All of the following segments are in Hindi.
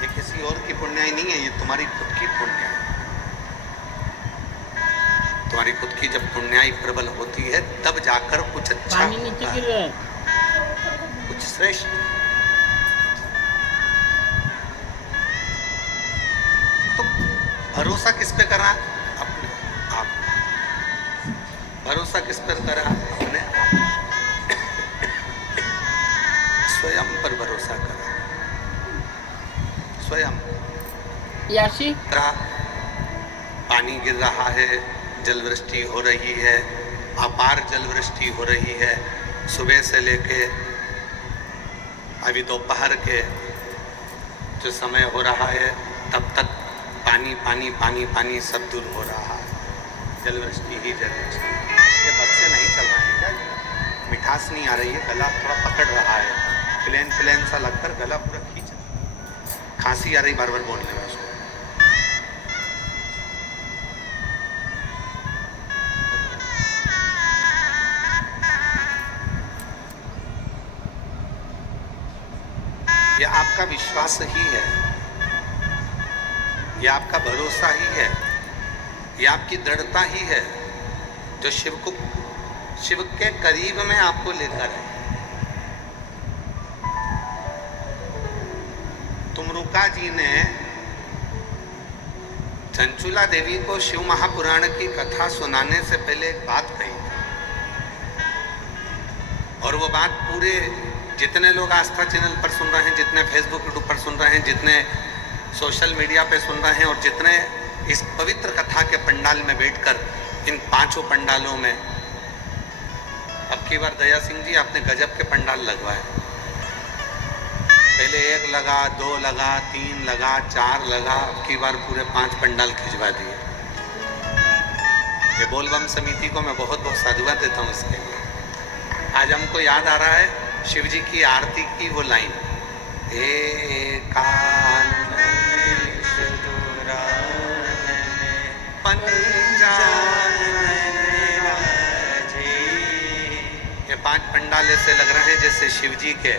ये किसी और की पुण्याई नहीं है, ये तुम्हारी खुद की पुण्याई। तुम्हारी खुद की जब पुण्याई प्रबल होती है तब जाकर कुछ अच्छा होता है, कुछ श्रेष्ठ। तो भरोसा किस पे करा? अपने आप। भरोसा किस पर करा? अपने आप। स्वयं पर भरोसा करा, स्वयं। याशी पानी गिर रहा है, जलवृष्टि हो रही है, अपार जलवृष्टि हो रही है। सुबह से लेके अभी दोपहर के जो समय हो रहा है तब तक पानी पानी पानी पानी सब दूर हो रहा है। जलवृष्टि ही जलवृष्टि। ये बच्चे नहीं चल रहे हैं क्या? मिठास नहीं आ रही है, गला थोड़ा पकड़ रहा है, प्लेन प्लेन सा लगकर गला पूरा खींच, खांसी आ रही बार बार बोलने में उसको। ये आपका विश्वास ही है, ये आपका भरोसा ही है, ये आपकी दृढ़ता ही है जो शिव के करीब में आपको लेकर है। तुमरुका जी ने चंचुला देवी को शिव महापुराण की कथा सुनाने से पहले एक बात कही और वो बात पूरे जितने लोग आस्था चैनल पर सुन रहे हैं, जितने फेसबुक यूट्यूब पर सुन रहे हैं, जितने सोशल मीडिया पे सुन रहे हैं और जितने इस पवित्र कथा के पंडाल में बैठकर इन 5 पंडालों में, अब की बार दया सिंह जी आपने गजब के पंडाल लगवाए। पहले 1 लगा, 2 लगा, 3 लगा, 4 लगा, अब की बार पूरे 5 पंडाल खिंचवा दिए। ये बोलबम समिति को मैं बहुत बहुत साधुवाद देता हूँ इसके लिए। आज हमको याद आ रहा है शिव जी की आरती की वो लाइन, ये 5 पंडाल ऐसे लग रहे हैं जैसे शिव जी के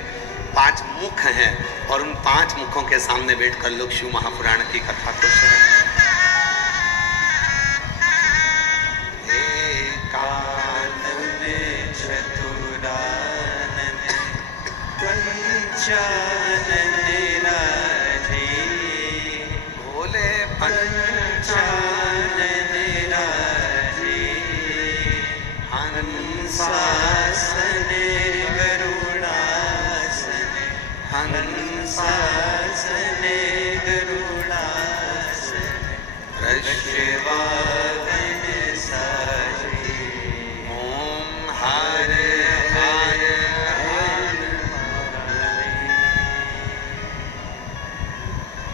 5 मुख हैं और उन 5 मुखों के सामने बैठकर लोग शिव महापुराण की कथा को सुन रहे हैं। भोले हंसासने गरुड़ासने, हंसासने गरुड़ासने, ऋषिवाहन साजी, ओम हरे हरे हरे।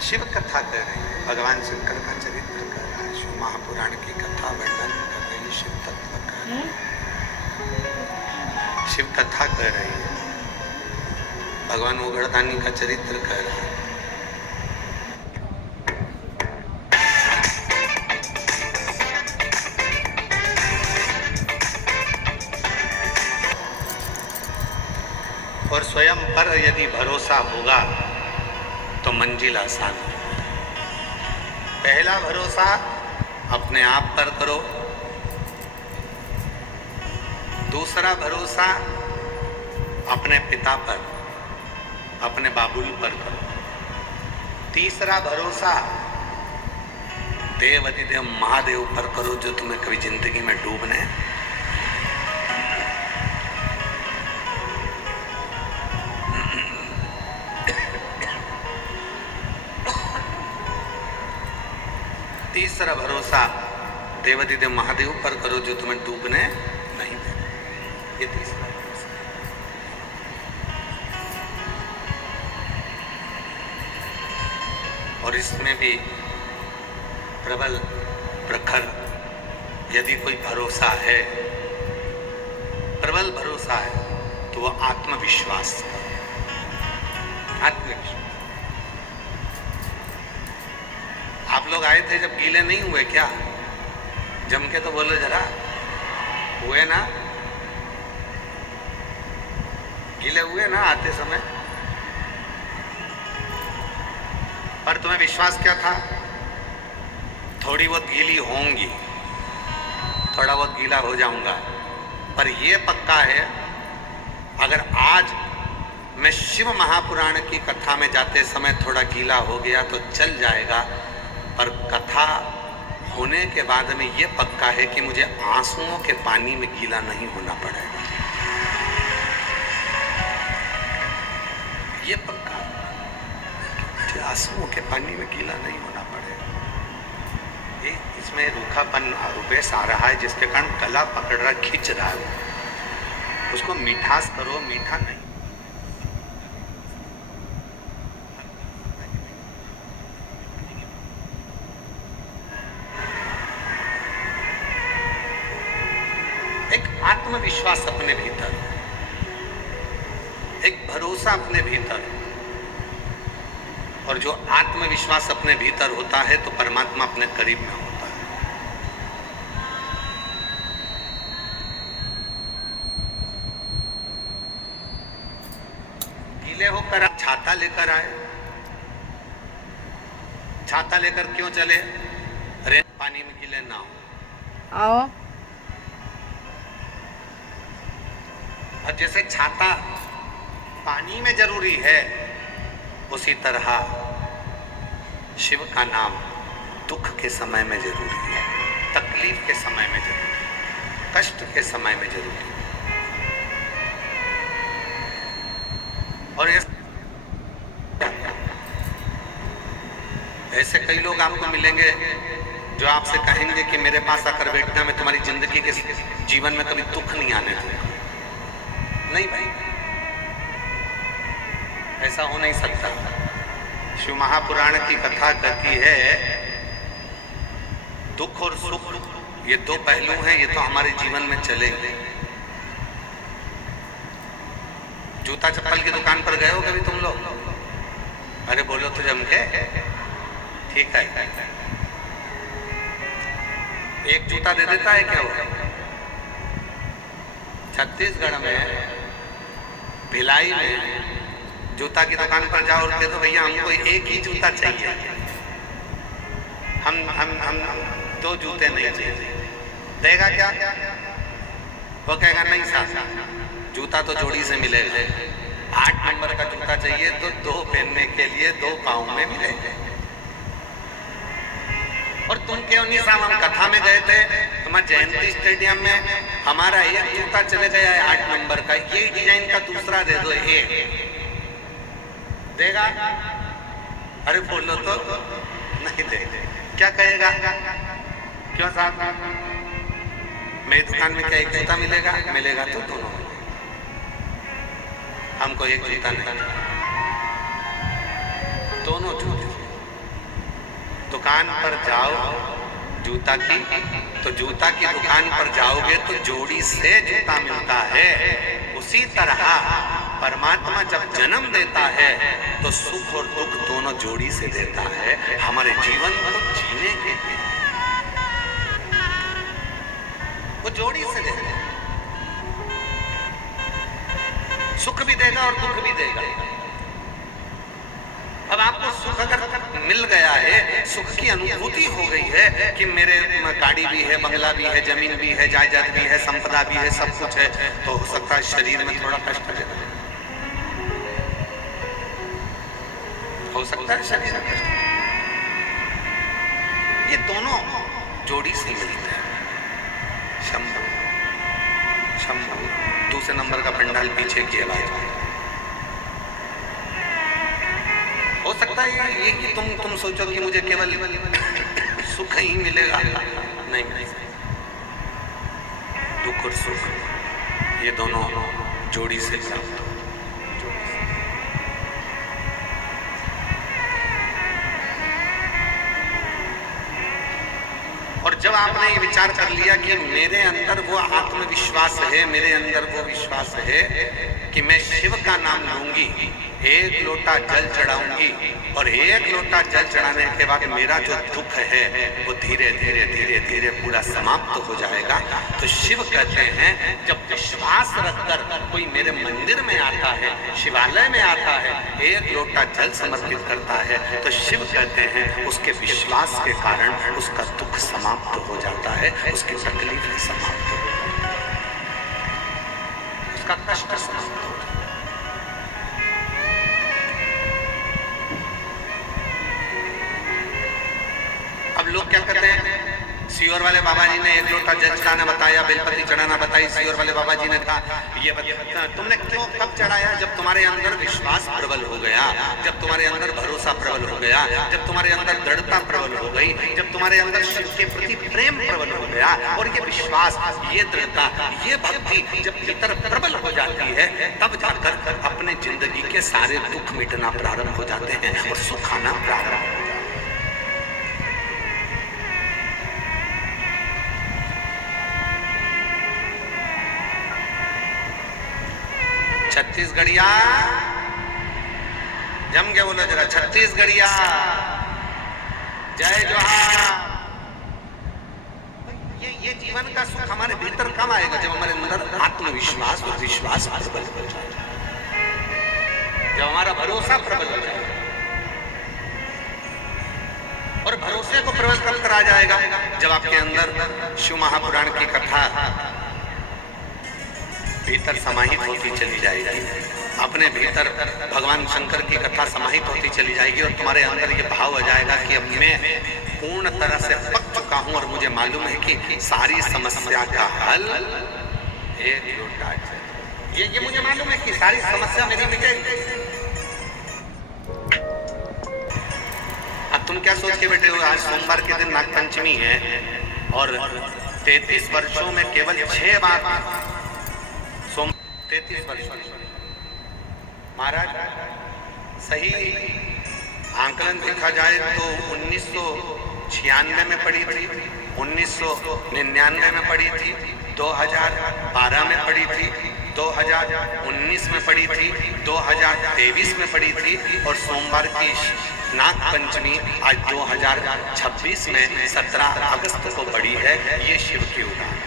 शिव कथा कर रहे हैं, भगवान शंकर का चरित्र कर रहा है, शिव महापुराण की कथा वर्णन कर रही है, शिव तत्व कर रही है, शिव कथा कर रही है, भगवान उगड़दानी का चरित्र कर रहा है। और स्वयं पर यदि भरोसा होगा तो मंजिल आसान है। पहला भरोसा अपने आप पर करो, दूसरा भरोसा अपने पिता पर, अपने बाबुल पर करो, तीसरा भरोसा देवाधिदेव महादेव पर करो जो तुम्हें कभी जिंदगी में डूबने। तीसरा भरोसा देवाधिदेव महादेव पर करो जो तुम्हें डूबने नहीं दे। ये तीसरा भरोसा। और इसमें भी प्रबल प्रखर यदि कोई भरोसा है, प्रबल भरोसा है तो वो आत्मविश्वास। आत्मविश्वास। आप लोग आए थे जब, गीले नहीं हुए क्या? जम के तो बोलो जरा, हुए ना? गीले हुए ना आते समय? पर तुम्हें विश्वास क्या था? थोड़ी बहुत गीली होंगी, थोड़ा बहुत गीला हो जाऊंगा, पर यह पक्का है अगर आज मैं शिव महापुराण की कथा में जाते समय थोड़ा गीला हो गया तो चल जाएगा, पर कथा होने के बाद में ये पक्का है कि मुझे आंसुओं के पानी में गीला नहीं होना पड़ेगा। ये पक्का, मुझे आंसुओं के पानी में गीला नहीं होना पड़ेगा। ये इसमें रूखापन रुपेश आ रहा है जिसके कारण गला पकड़ रहा, खींच रहा है। उसको मिठास करो, मीठा नहीं। एक आत्मविश्वास अपने भीतर, एक भरोसा अपने भीतर, और जो आत्मविश्वास अपने भीतर होता है तो परमात्मा अपने करीब में होता है। गीले होकर आप छाता लेकर आए, छाता लेकर क्यों चले? अरे पानी में गीले ना हो। आओ। और जैसे छाता पानी में जरूरी है, उसी तरह शिव का नाम दुख के समय में जरूरी है, तकलीफ के समय में जरूरी है, कष्ट के समय में जरूरी है। और ऐसे कई लोग आपको मिलेंगे जो आपसे कहेंगे कि मेरे पास आकर बैठना, मैं तुम्हारी जिंदगी के जीवन में कभी दुख नहीं आने दूंगा। नहीं भाई, ऐसा हो नहीं सकता। शिव महापुराण की कथा कहती है दुख और सुख ये दो पहलू हैं, ये तो हमारे जीवन में चलेंगे। जूता चप्पल की दुकान पर गए हो कभी तुम लोग? अरे बोलो तो जम के, ठीक है। एक जूता दे देता है क्या वो? छत्तीसगढ़ में भिलाई में जूता की दुकान पर जाओ और कह दो भैया हमको एक ही जूता चाहिए, हम दो जूते नहीं चाहिए। देगा क्या? वो कहेगा नहीं साहब, जूता तो जोड़ी से मिलेगा। 8 नंबर का जूता चाहिए तो 2 पहनने के लिए 2 पाँव में मिलेगा। और तुम क्यों नहीं साहब, हम कथा में गए थे, हमारे जयंती स्टेडियम में हमारा एक जूता चले गया है 8 नंबर का, ये डिजाइन का दूसरा दे दो। देगा? अरे बोलो तो नहीं दे। क्या कहेगा? क्यों साहब, मेरी दुकान में क्या एक जूता मिलेगा? मिलेगा तो दोनों मिलेगा, हमको एक जूता नहीं, दोनों जूते। दुकान पर जाओ जूता की, तो जूता की दुकान पर जाओगे तो जोड़ी से जूता मिलता है। उसी तरह परमात्मा जब जन्म देता है तो सुख और दुख दोनों जोड़ी से देता है हमारे जीवन को जीने के लिए। वो जोड़ी से देता है, सुख भी देगा और दुख भी देगा। अब आपको सुख अगर मिल गया है, सुख की अनुभूति हो गई है कि मेरे गाड़ी भी है, बंगला भी है, जमीन भी है, जायदाद भी है, संपदा भी है, सब कुछ है, तो हो सकता है शरीर में थोड़ा कष्ट हो सकता है, शरीर में कष्ट। ये दोनों जोड़ी से मिलते हैं। शंभु शंभु, दूसरे नंबर का पंडाल पीछे की आवाज। हो सकता है ये कि तुम सोचो कि मुझे केवल सुख ही मिलेगा, नहीं, दुख और सुख ये दोनों जोड़ी से प्राप्त हो। और जब आपने ये विचार कर लिया कि मेरे अंदर वो आत्मविश्वास है, मेरे अंदर वो विश्वास है कि मैं शिव का नाम लूंगी, एक लोटा जल चढ़ाऊंगी और एक लोटा जल चढ़ाने के बाद मेरा जो दुख है वो धीरे धीरे धीरे धीरे पूरा समाप्त हो जाएगा। तो शिव कहते हैं जब विश्वास रखकर कोई मेरे मंदिर में आता है, शिवालय में आता है, एक लोटा जल समर्पित करता है, तो शिव कहते हैं उसके विश्वास के कारण उसका दुख समाप्त हो जाता है, उसकी तकलीफ समाप्त हो जाती है, उसका कष्ट समाप्त हो जाता है। अब लोग क्या करते हैं, सीहोर वाले बाबा जी ने एक लोटा जल चढ़ाना बताया, बेलपति चढ़ाना बताई। सीहोर वाले बाबा जी ने कहा ये तुमने क्यों कब चढ़ाया? जब तुम्हारे अंदर विश्वास प्रबल हो गया, जब तुम्हारे अंदर भरोसा प्रबल हो गया, जब तुम्हारे अंदर दृढ़ता प्रबल हो गई, जब तुम्हारे अंदर शिव के प्रति प्रेम प्रबल हो गया, और ये विश्वास, ये दृढ़ता, ये भक्ति जब भीतर प्रबल हो जाती है, तब जाकर अपने जिंदगी के सारे दुख मिटना प्रारंभ हो जाते हैं और सुख आना प्रारंभ हो जाता है। छत्तीसगढ़िया जम के बोलो जरा, छत्तीसगढ़िया जय जोहार। ये जीवन का सुख हमारे भीतर कब आएगा? जब हमारे अंदर आत्मविश्वास और विश्वास प्रबल हो जाए, जब हमारा भरोसा प्रबल हो जाए। और भरोसे को प्रबल कब करा जाएगा? जब आपके अंदर शिव महापुराण की कथा भीतर समाहित होती चली जाएगी, अपने भीतर भगवान शंकर की कथा समाहित होती चली जाएगी, और तुम्हारे अंदर ये भाव आ जाएगा कि अब मैं पूर्ण तरह से पक चुका हूं और मुझे मालूम है कि सारी समस्या का हल एक लोटा जल। ये मुझे मालूम है कि सारी समस्या मेरी मिटेगी। अब तुम क्या सोच के बैठे हो? आज सोमवार के दिन नागपंचमी है और 33 वर्षों में केवल 6 बार 33 वर्ष महाराज, सही आंकलन देखा जाए तो 1996 में पड़ी थी, 1999 में पड़ी थी, 2012 में पड़ी थी, 2019 में पड़ी थी, 2023 में पड़ी थी, और सोमवार की नाग पंचमी आज 2026 में 17 अगस्त को पड़ी है। ये शिव की उदाहरण,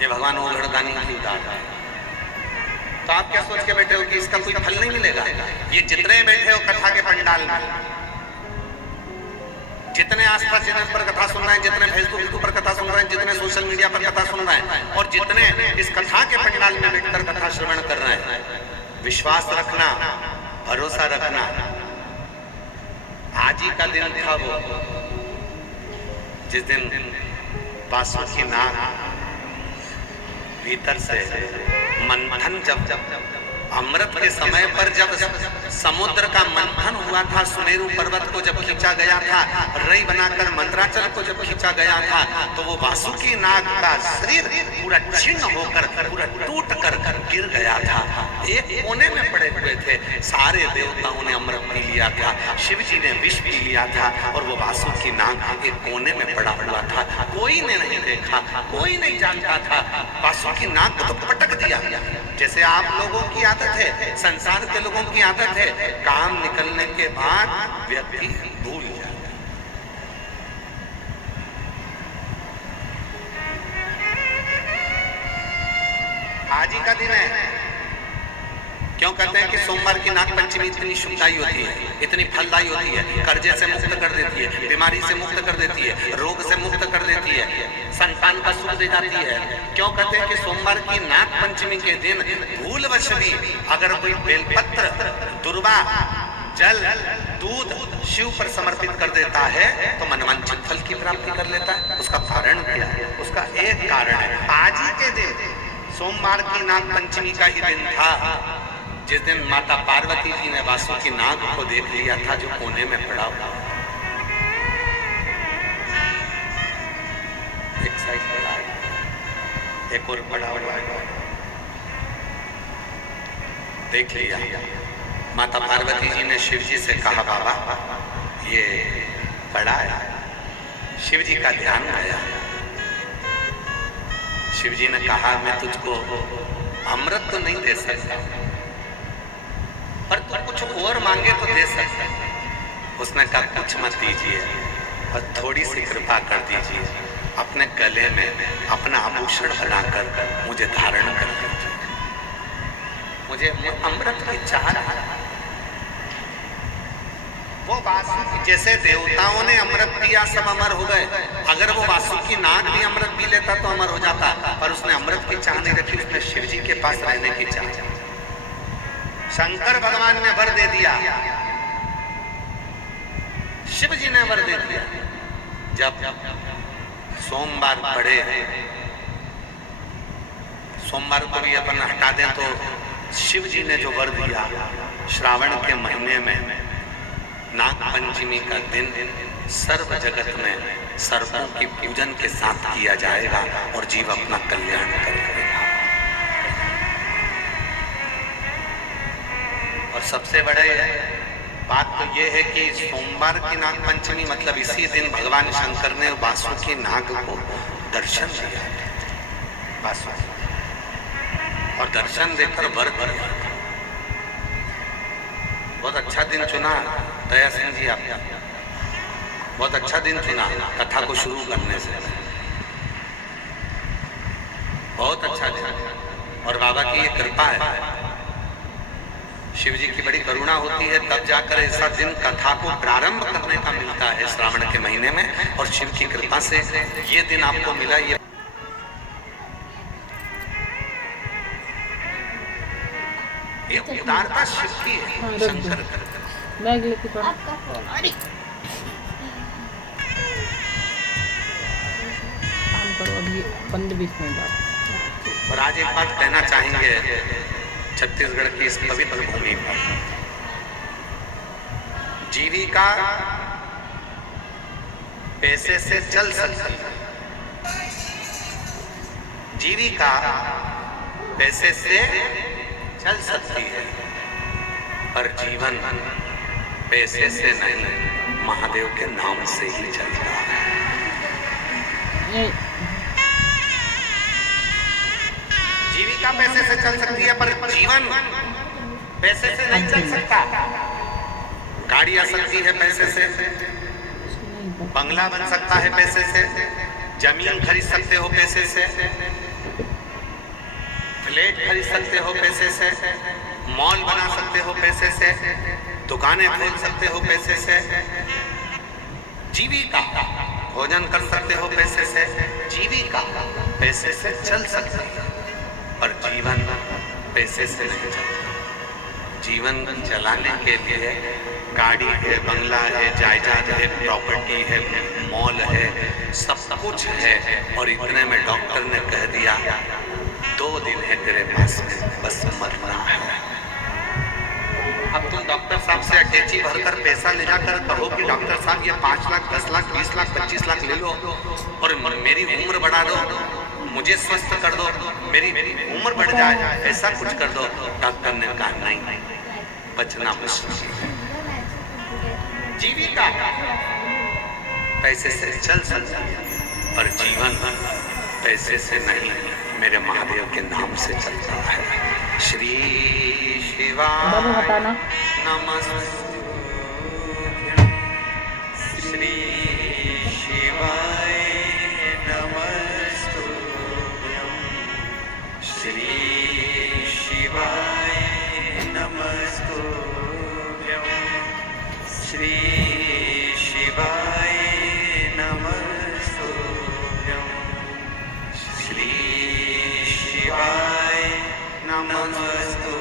ये भगवान ओघड़दानी की उदाहरण। तो आप क्या सोच के बैठे हो कि इसका कोई फल नहीं मिलेगा? ये जितने बैठे हो कथा के पंडाल में, जितने आस्था चैनल पर कथा सुन रहे हैं, जितने फेसबुक पर कथा सुन रहे हैं, जितने सोशल मीडिया पर कथा सुन रहे हैं, और जितने इस कथा के पंडाल में बैठकर कथा श्रवण कर रहे हैं, विश्वास रखना, भरोसा रखना। आज ही का दिन था वो जिस दिन बासुकी नाग भीतर से मंथन, जब अमृत के समय पर जब समुद्र का मंथन हुआ था, सुमेरु पर्वत को जब खींचा गया था, रई बनाकर मंत्राचल को जब खींचा गया था, तो वो वासुकी नाग का शरीर पूरा छिन्न होकर, पूरा टूट कर गिर गया था। एक कोने में पड़े हुए थे, सारे देवताओं ने अमृत पी लिया था, शिव जी ने विष पी लिया था, और वो वासुकी नाग एक कोने में पड़ा हुआ था। कोई ने नहीं देखा, कोई नहीं जानता था। वासुकी नाग को तो पटक दिया, जैसे आप लोगों की आदत है, संसार के लोगों की आदत है, काम निकलने के बाद व्यक्ति भूल जाता है। आज ही का दिन है। क्यों कहते हैं कि सोमवार की नाग पंचमी इतनी शुभदायी होती है, इतनी फलदायी होती है? कर्जे से मुक्त कर देती है, बीमारी से मुक्त कर देती है, रोग से मुक्त कर देती है, संतान का सुख दे जाती है। क्यों कहते हैं कि सोमवार की नाग पंचमी के दिन भूलवश भी अगर कोई बेलपत्र, दुर्वा, जल, दूध शिव पर समर्पित कर देता है तो मनवांछित फल की प्राप्ति कर लेता है। उसका कारण क्या है? उसका एक कारण है, आज ही के दिन सोमवार की नाग पंचमी का ही दिन था जिस दिन माता पार्वती जी ने वासुकी नाग को देख लिया था जो कोने में पड़ा हुआ। एक साइड पड़ा है, एक और पड़ा हुआ है, देख लिया। माता पार्वती जी ने शिव जी से कहा, बाबा ये पड़ा है। शिव जी का ध्यान आया, शिव जी ने कहा मैं तुझको अमृत तो नहीं दे सकता, पर तू कुछ और मांगे तो दे सकता है। उसने कहा कुछ मत दीजिए, बस थोड़ी सी कृपा कर दीजिए, अपने गले में अपना आभूषण बनाकर मुझे धारण कर दीजिए, मुझे अमृत की चाह है। वो वासुकी, जैसे देवताओं ने अमृत पिया सब अमर हो गए, अगर वो वासुकी नाग भी अमृत पी लेता तो अमर हो जाता, पर उसने अमृत की चाह नहीं रखी, उसने शिव जी के पास रहने की चाह। शंकर भगवान ने वर दे दिया, शिव जी ने वर दे दिया। जब सोमवार पड़े, सोमवार को भी अपन हटा दें तो शिव जी ने जो वर दिया, श्रावण के महीने में नाग पंचमी का दिन सर्व जगत में सर्पों की पूजन के साथ किया जाएगा और जीव अपना कल्याण करेगा। और सबसे बड़े बात तो ये है कि सोमवार की नाग पंचमी मतलब इसी दिन भगवान शंकर ने वासुकी नाग को दर्शन दिया, वासुकी, और दर्शन देकर वर दिया। बहुत अच्छा दिन चुना दया सिंह जी, आप बहुत अच्छा दिन चुना कथा को शुरू करने से, बहुत अच्छा दिन। और बाबा की ये कृपा है, शिव जी की बड़ी करुणा होती है, तब जाकर ऐसा दिन कथा को प्रारंभ करने का मिलता है श्रावण के महीने में। और शिव की कृपा से ये दिन आपको मिला। ये उदारता शिव की है, शंकर बैग लेके थोड़ा काम करो, अभी 15-20 मिनट बाद। और आज एक बात कहना चाहेंगे छत्तीसगढ़ की इस पवित्र भूमि पर, जीविका पैसे से चल सकती है, जीविका पैसे से चल सकती है, पर जीवन पैसे से नहीं, महादेव के नाम से ही चलता है। जीविका पैसे से चल सकती है, पर जीवन पैसे से नहीं चल सकता। गाड़ी आ सकती है पैसे से, बंगला बन सकता है पैसे से, जमीन खरीद सकते हो पैसे से, फ्लैट खरीद सकते हो पैसे से, मॉल बना सकते हो पैसे से, दुकानें खोल सकते हो पैसे से, जीविका भोजन कर सकते हो पैसे से, जीविका पैसे से चल सकती है, पर जीवन पैसे से नहीं चलता। जीवन चलाने के लिए गाड़ी है, बंगला है, जायदाद है, प्रॉपर्टी है, मॉल है, सब कुछ है, और इतने में डॉक्टर ने कह दिया 2 दिन है तेरे पास में, बस मरना है। अब तुम डॉक्टर साहब से अटैची भरकर पैसा ले जाकर कहो कि डॉक्टर साहब ये 5 लाख, 10 लाख, 20 लाख, 25 लाख ले लो और मेरी उम्र बढ़ा दो, मुझे स्वस्थ कर दो, मेरी उम्र बढ़ जाए, ऐसा कुछ कर दो। डॉक्टर ने कहा नहीं, बचना मुश्किल। जीविका पैसे से चल सकती है, पर जीवन पैसे से नहीं, मेरे महादेव के नाम से चलता है। श्री शिवाय नमस्तुभ्यं, श्री शिवाय नमस्तुभ्यं, श्री शिवाय नमस्तुभ्यं, श्री शिवाय नमस्तुभ्यं, श्री शिवाय नमस्तुभ्यं,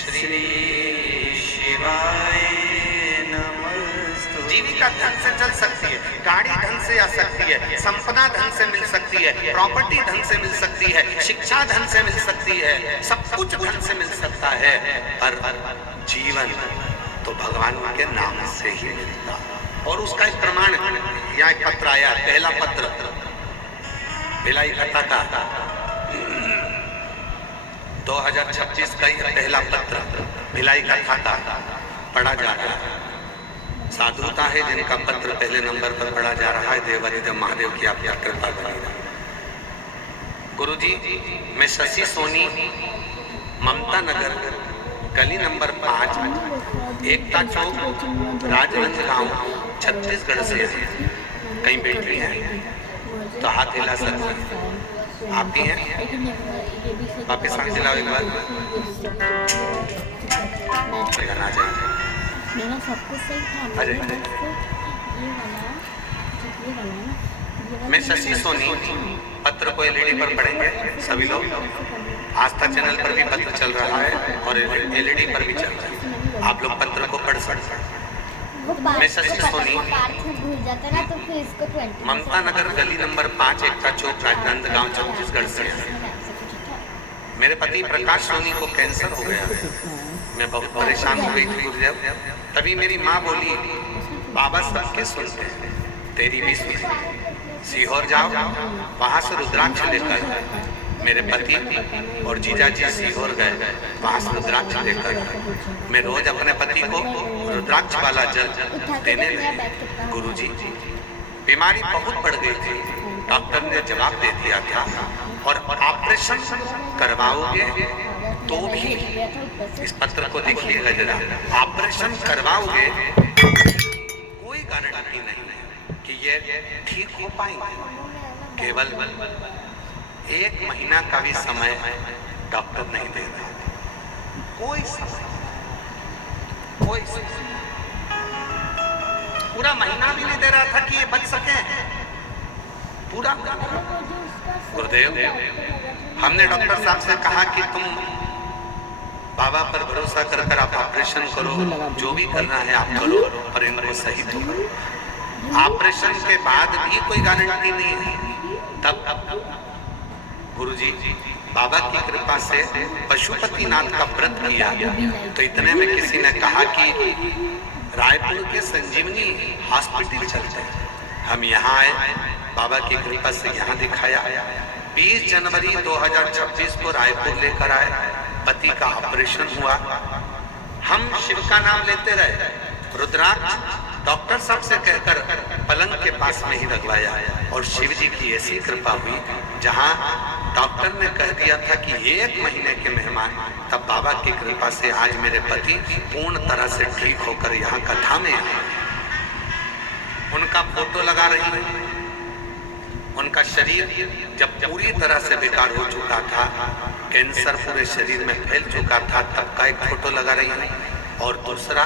श्री शिवाय नमस्तुभ्यं। जीविका धन से चल सकती है, गाड़ी धन से आ सकती है, संपदा धन से मिल सकती है, प्रॉपर्टी धन से मिल सकती है, शिक्षा धन से मिल सकती है, सब कुछ धन से मिल सकता है, पर जीवन तो भगवान के नाम से ही मिलता। और उसका एक प्रमाण यहाँ एक पत्र आया, पहला पत्र भिलाई कथा का 2026 का यह पहला पत्र भिलाई कथा का पढ़ा जा रहा है। साधुता है जिनका पत्र पहले नंबर पर पढ़ा जा रहा है। देवाधिदेव महादेव की आपकी कृपा बनी रहे। गुरुजी, मैं शशि सोनी, ममता नगर, गली नंबर 5, एकता चौक, राजनांदगांव, छत्तीसगढ़ से है। कहीं बैठी हैं तो हाथ हिला सकती हैं। आप भी हैं? वापिस हाथ हिलाओ एक बार। आ जाइए। मेरा सब कुछ सही था। आ जाइए। ये वाला ना, मैं शशि सोनी, पत्र को एलईडी पर पढ़ेंगे सभी लोग। आस्था चैनल पर भी पत्र चल रहा है और एलईडी पर भी चल रहा है। आप लोग पत्र को पढ़ सकते हैं। मैं शशि सोनी, भूल जाता ना तो फिर इसको 20 ममता नगर, गली नंबर 5, एकता चौक, राजनांदगांव, छत्तीसगढ़ से है। मेरे पति प्रकाश सोनी को कैंसर हो गया है। मैं बहुत परेशान हो गई थी गुरुदेव। तभी मेरी माँ बोली, बाबा सबके सुनते हैं, तेरी भी सुनी। सीहोर जाओ, वहाँ से रुद्राक्ष लेकर। मेरे पति और जीजा जी सीहोर गए, वहाँ से रुद्राक्ष लेकर। मैं रोज अपने पति को रुद्राक्ष वाला जल देने लगी। गुरुजी, बीमारी बहुत बढ़ गई थी। डॉक्टर ने जवाब दे दिया था और ऑपरेशन करवाओगे तो भी, इस पत्र को देखिएगा जरा, ऑपरेशन करवाओगे कोई गारंटी नहीं कि ये ठीक हो पाएंगे। केवल 1 महीना का भी समय डॉक्टर नहीं दे रहा। कोई समय, पूरा महीना भी नहीं दे रहा था कि ये बच सके। पूरा गुरुदेव, हमने डॉक्टर साहब से कहा कि तुम बाबा पर भरोसा कर कर आप ऑपरेशन करो, जो भी करना है आप करो, पर इनको सही तो करो। ऑपरेशन के बाद भी कोई गारंटी नहीं है। तब गुरुजी, बाबा की कृपा से पशुपतिनाथ का व्रत किया, तो इतने में किसी ने कहा कि रायपुर के संजीवनी हॉस्पिटल चलते हैं। हम यहाँ आए, बाबा की कृपा से यहाँ दिखाया। 20 जनवरी 2026 को रायपुर लेकर आए, पति का ऑपरेशन हुआ। हम शिव का नाम लेते रहे। रुद्राक्ष डॉक्टर साहब से कहकर पलंग के पास में ही लगवाया और शिव जी की ऐसी कृपा हुई, जहां डॉक्टर ने कह दिया था कि 1 महीने के मेहमान, तब बाबा की कृपा से आज मेरे पति पूर्ण तरह से ठीक होकर यहाँ कथा में आए। उनका फोटो लगा रही है। उनका शरीर जब पूरी तरह से बेकार हो चुका था, कैंसर पूरे शरीर में फैल चुका था, तब का एक फोटो लगा रही है। और दूसरा,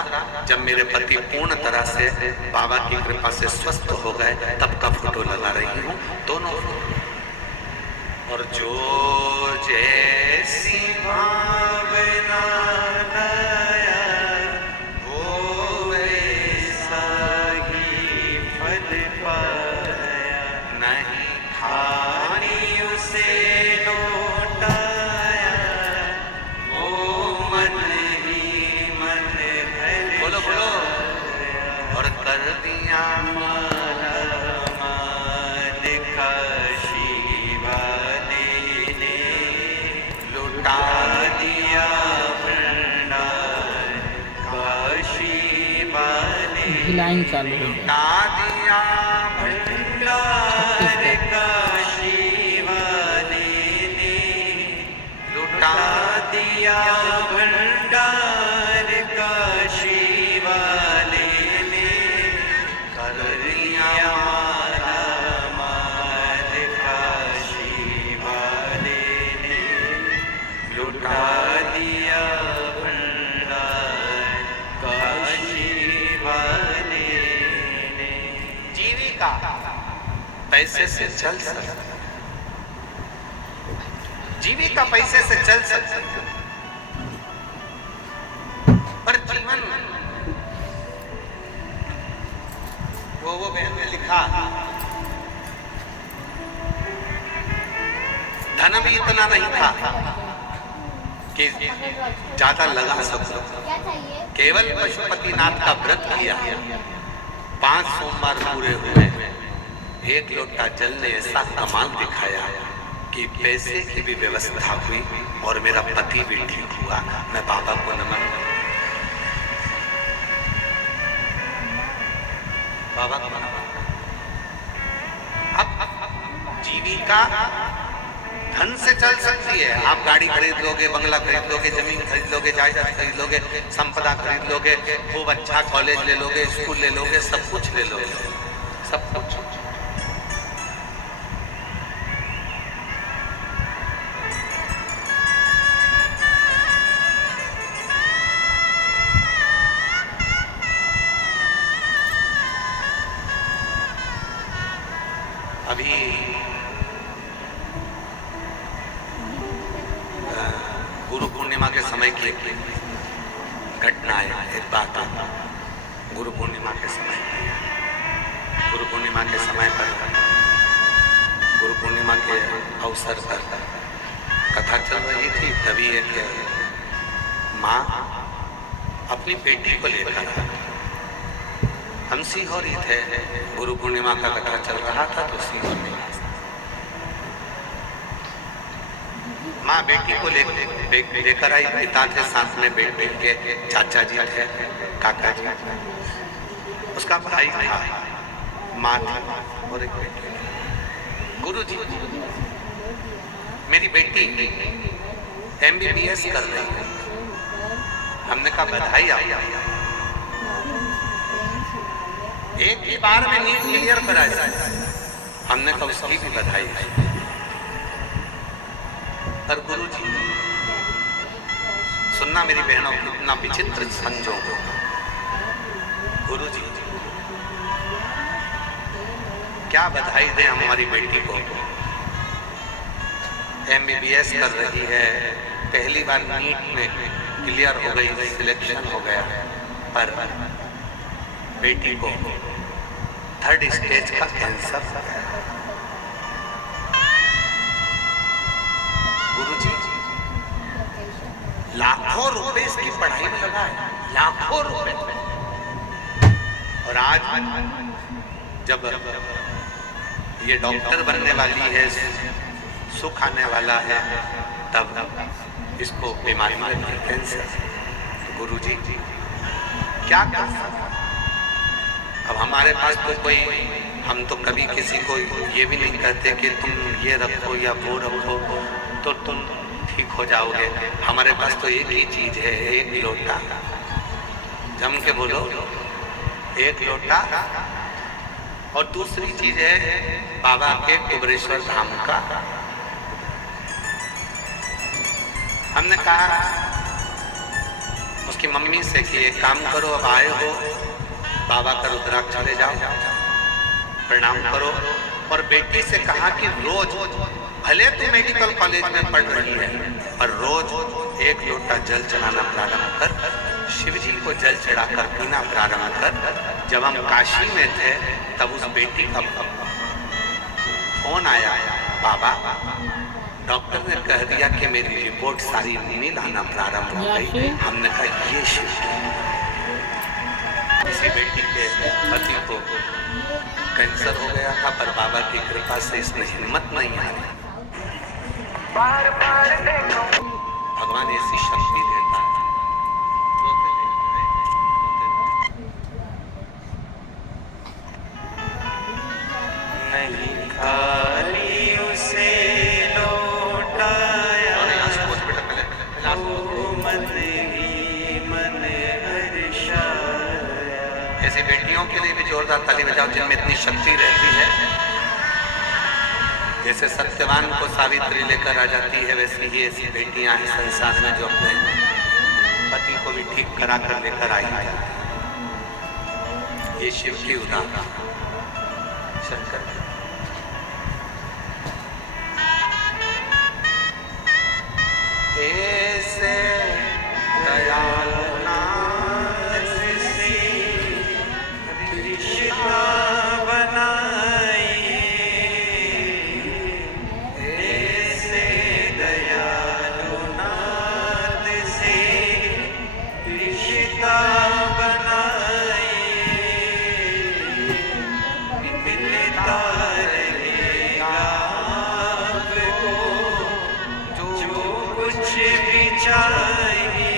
जब मेरे पति पूर्ण तरह से बाबा की कृपा से स्वस्थ हो गए, तब का फोटो लगा रही हूँ। दोनों और जो जैसी भावना वो वैसा ही फल पाया, नहीं खानी उसे लौटाया, वो मन ही मन है। बोलो बोलो। और कर दिया माला मान काशी वाले ने, लुटा दिया भंडार काशी वाले, हिलाइन चालू हो गया। लुटा दिया भंडार काशी वाले ने, लुटा दिया भंडार काशी वाले ने, कर दिया माला माल काशी वाले ने, लुटा दिया भंडार काशी वाले ने। जीविका पैसे से चल सकती, जीविका पैसे से चल सकती, पर जीवन, वो बहन ने लिखा, धन भी इतना नहीं था कि ज्यादा लगा सको। केवल पशुपतिनाथ का व्रत किया, 5 सोमवार पूरे हुए, 1 लोटा जल ने ऐसा कमाल दिखाया कि पैसे की भी व्यवस्था हुई और मेरा पति भी ठीक हुआ। मैं बाबा को नमन, बाबा को नमन। अब जीविका धन से चल सकती है। आप गाड़ी खरीद लोगे, बंगला खरीद लोगे, जमीन खरीद लोगे, जायदाद खरीद लोगे, संपदा खरीद लोगे, खूब अच्छा कॉलेज ले लोगे, स्कूल ले लोगे, सब कुछ ले लोगे, सब कुछ। अभी गुरु पूर्णिमा के समय की घटना है, एक बात है। गुरु पूर्णिमा के समय पर गुरु पूर्णिमा के अवसर पर कथा चल रही थी। तभी एक माँ अपनी बेटी को लेकर, हम सीहोर ही थे, गुरु पूर्णिमा का कथा चल रहा था तो सीहोर में माँ बेटी को लेकर आई। पिता थे, साथ में बेटी के चाचा जी थे, काका जी, उसका भाई था, माँ थी और एक बेटी। गुरु जी, मेरी बेटी MBBS कर रही है। हमने कहा बधाई आई, एक ही बार में नीट क्लियर कराया। हमने कहा उसकी भी बधाई। पर गुरु जी, सुनना मेरी बहनों, कितना विचित्र संजोग। गुरु जी, क्या बधाई दें हमारी बेटी को, MBBS कर रही है, पहली बार नीट में क्लियर हो गई, सिलेक्शन हो गया, पर बेटी को 3rd स्टेज का कैंसर हो गया। गुरुजी, लाखों रुपए इसकी पढ़ाई में लगा है, लाखों रुपए। और आज जब ये डॉक्टर बनने वाली है, सुख आने वाला है, तब इसको बीमारी लगी है, कैंसर। तो गुरुजी क्या कर सकते? अब हमारे पास तो कोई, हम तो कभी किसी को ये भी नहीं कहते कि तुम ये रखो या वो रखो तो तुम ठीक हो जाओगे। हमारे पास तो एक ही चीज है, एक लोटा। जम के बोलो, एक लोटा। और दूसरी चीज है बाबा के कुबरेश्वर धाम का। हमने कहा उसकी मम्मी से कि एक काम करो, अब आए हो, बाबा का रुद्राक्ष ले जाओ, प्रणाम करो। और बेटी से कहा कि रोज, भले तू मेडिकल कॉलेज में पढ़ रही है, पर रोज एक लोटा जल चढ़ाना प्रारंभ कर, शिव जी को जल चढ़ाकर पीना प्रारंभ कर। जब हम काशी में थे तब उस बेटी का फोन आया, बाबा डॉक्टर ने कह दिया कि मेरी रिपोर्ट सारी नील आना प्रारंभ हो गई। हमने कहा ये शिव, किसी बेटी के पति को कैंसर हो गया था, पर बाबा की कृपा से इसने हिम्मत नहीं हारी। भगवान ऐसी शक्ति देता है। नहीं खाली उसे लौटाया, मन ही मन हर्षाया। ऐसी बेटियों के लिए भी जोरदार ताली बजाओ जिनमें इतनी शक्ति रहती है। जैसे सत्यवान को सावित्री लेकर आ जाती है, वैसे ही ऐसी बेटियां हैं संसार में जो अपने पति को भी ठीक करा कर लेकर आई है। ये शिव की उदाहरण शंकर। ऐसे दयालु नाथ से रिश्ता बनाइए, ऐसे दयालु नाथ से रिश्ता बनाइए। मिलता रहेगा आपको जो कुछ भी चाहिए,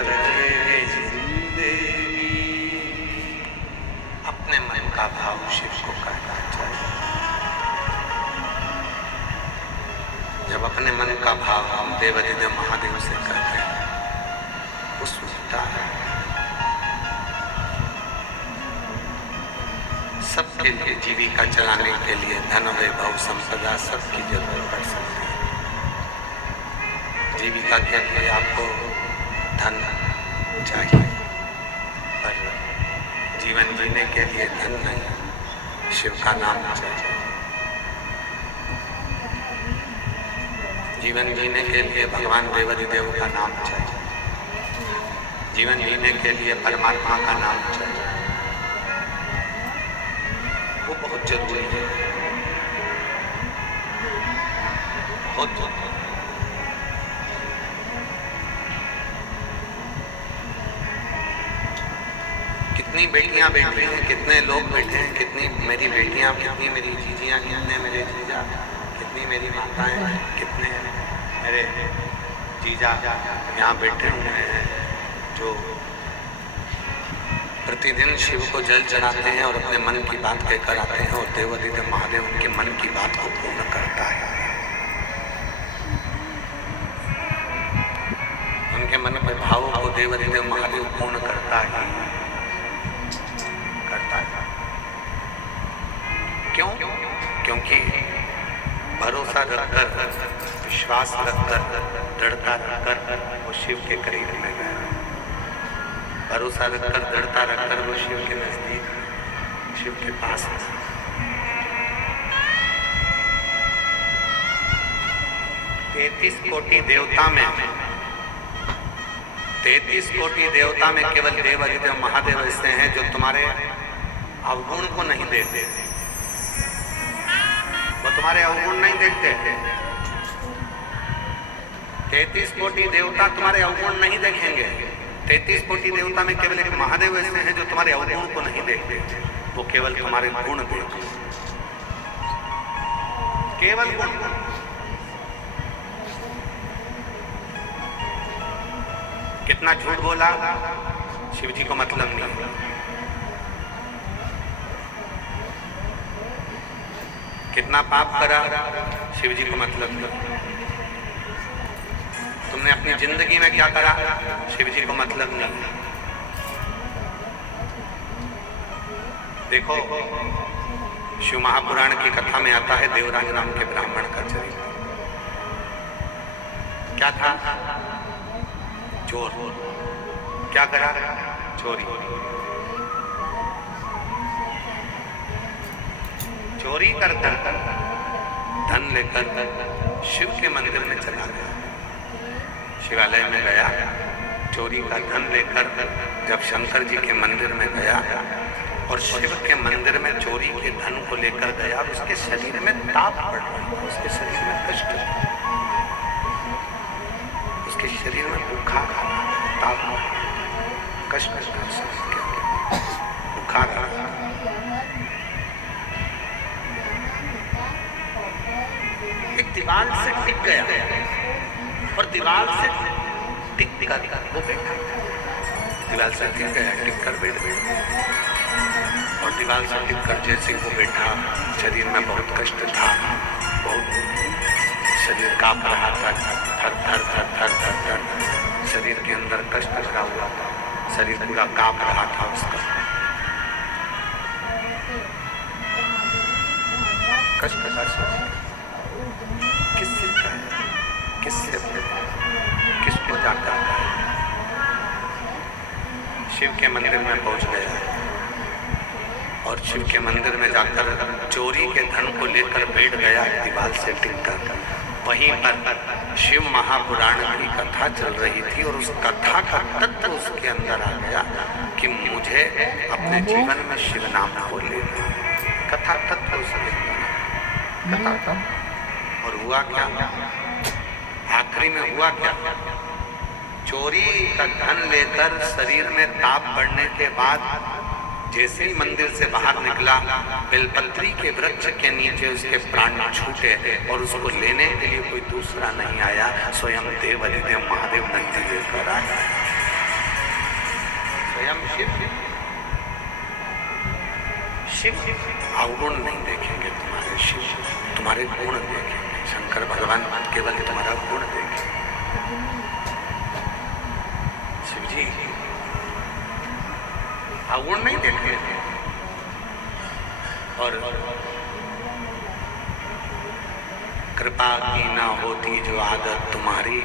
रहे जिंदगी। अपने मन का भाव शिव को कहना चाहिए। जब अपने मन का भाव हम देवाधिदेव महादेव से कहते हैं, वो सुनता है। सबके लिए जीविका चलाने के लिए धन वैभव संपदा सबकी जरूरत पड़ सकती है। जीविका के लिए आपको धन चाहिए, पर जीवन जीने के लिए धन नहीं, शिव का नाम चाहिए। जीवन जीने के लिए भगवान देवाधिदेव का नाम चाहिए। जीवन जीने के लिए परमात्मा का नाम चाहिए। वो बहुत जरूरी है, बहुत। कितनी बेटियां बैठी हैं, कितने लोग बैठे हैं, कितनी मेरी बेटियां, कितनी मेरी जीजियां, कितने मेरे जीजा, कितनी मेरी माताएं, कितने मेरे जीजा यहाँ बैठे हुए हैं जो प्रतिदिन शिव को जल चढ़ाते हैं और अपने मन की बात कहकर आते हैं, और देवाधिदेव महादेव उनके मन की बात को पूर्ण करता है। उनके मन के भावों को देवाधिदेव महादेव पूर्ण करता है। क्यों? क्योंकि भरोसा रखकर, विश्वास रखकर, दृढ़ता रखकर वो शिव के करीब में गए। भरोसा रखकर, दृढ़ता रखकर वो शिव के नजदीक, शिव के पास। 33 कोटि देवता में 33 कोटि देवता में केवल देवाधिदेव महादेव ऐसे हैं जो तुम्हारे अवगुण को नहीं देखते। वो तुम्हारे अवगुण नहीं देखते। 33 कोटि देवता तुम्हारे अवगुण नहीं देखेंगे। 33 कोटि देवता में केवल एक महादेव ऐसे हैं जो तुम्हारे अवगुण को नहीं देखते। वो केवल तुम्हारे गुण देखते, केवल गुण। कितना झूठ बोला, शिव जी को मतलब नहीं। कितना पाप करा, शिव जी को मतलब नहीं। तुमने अपनी जिंदगी में क्या करा, शिव जी को मतलब नहीं। देखो, शिव महापुराण की कथा में आता है देवराज नाम के ब्राह्मण का चरित्र। क्या था? चोर। क्या करा? चोरी। चोरी करकर धन लेकर शिव के मंदिर में चला गया। शिवालय में गया, चोरी का धन लेकर जब शंकर जी के मंदिर में गया और शिव के मंदिर में चोरी के धन को लेकर गया, उसके शरीर में ताप पड़ रहा, उसके शरीर में कष्ट, उसके शरीर में बुखार, ताप, कष्ट, बुखार। एक दीवार से टिक गया और दीवार से टिक कर वो बैठा। दीवार से टिक गया, टिक कर बैठ गया और दीवार से टिक कर जैसे वो बैठा, शरीर में बहुत कष्ट था, बहुत शरीर कांप रहा था, थर थर थर थर थर थर शरीर के अंदर कष्ट लगा हुआ था, शरीर पूरा कांप रहा था उसका। कष्ट का किससे किसको जाकर शिव के मंदिर में पहुंच गया और शिव के मंदिर में जाकर चोरी के धन को लेकर बैठ गया दीवार से टिककर। वहीं पर शिव महापुराण की कथा चल रही थी और उस कथा का तत्व उसके अंदर आ गया कि मुझे अपने जीवन में शिव नाम को लेना। कथा तत्व उसके कथा। और हुआ क्या? आखिरी में हुआ क्या? चोरी का धन लेकर शरीर में ताप बढ़ने के बाद जैसे ही मंदिर से बाहर निकला, बेलपत्री के वृक्ष के नीचे उसके प्राण छूटे और उसको लेने के लिए कोई दूसरा नहीं आया, स्वयं देवाधिदेव महादेव नंदी लेकर आए। स्वयं शिव अवगुण नहीं देखेंगे तुम्हारे, शिव तुम्हारे गुण देखेंगे। शंकर भगवान केवल तुम्हारा गुण देखेंगे। शिव जी अवगुण नहीं देखेंगे। और कृपा की ना होती जो आदत तुम्हारी,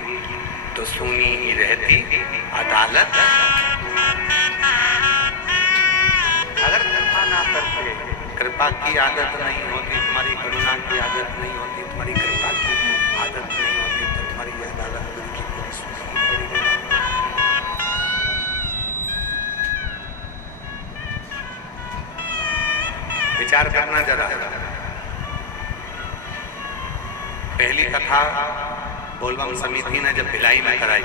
तो सुनी ही रहती अदालत। अगर कृपा ना करते, कृपा की आदत नहीं होती, तुम्हारी करुणा की आदत नहीं होती, तुम्हारी कृपा की आदत नहीं होती, तो तुम्हारी अदालत की पूरी सुननी पड़ेगी। विचार करना जरा। पहली कथा बोलबम समिति ने जब भिलाई में कराई,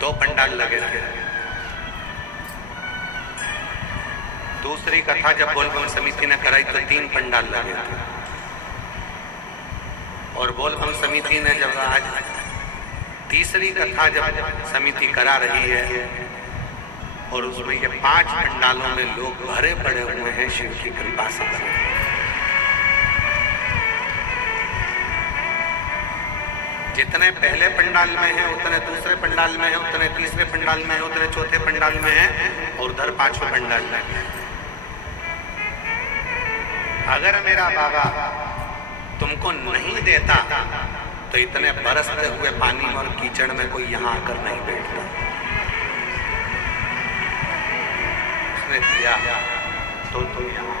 2 पंडाल लगे थे। दूसरी कथा जब बोलबम समिति ने कराई तो 3 पंडाल लगे थे। और बोलबम समिति ने जब आज तीसरी कथा जब समिति करा रही है, और उसमें ये 5 पंडालों में लोग भरे पड़े हुए हैं शिव की कृपा से। जितने पहले पंडाल में हैं उतने दूसरे पंडाल में हैं, उतने तीसरे पंडाल में हैं, उतने चौथे पंडाल में हैं, और उधर 5वें पंडाल में हैं। अगर मेरा बाबा तुमको नहीं देता तो इतने बरसते हुए पानी और कीचड़ में कोई यहाँ आकर नहीं बैठता। उसने दिया तो यहाँ,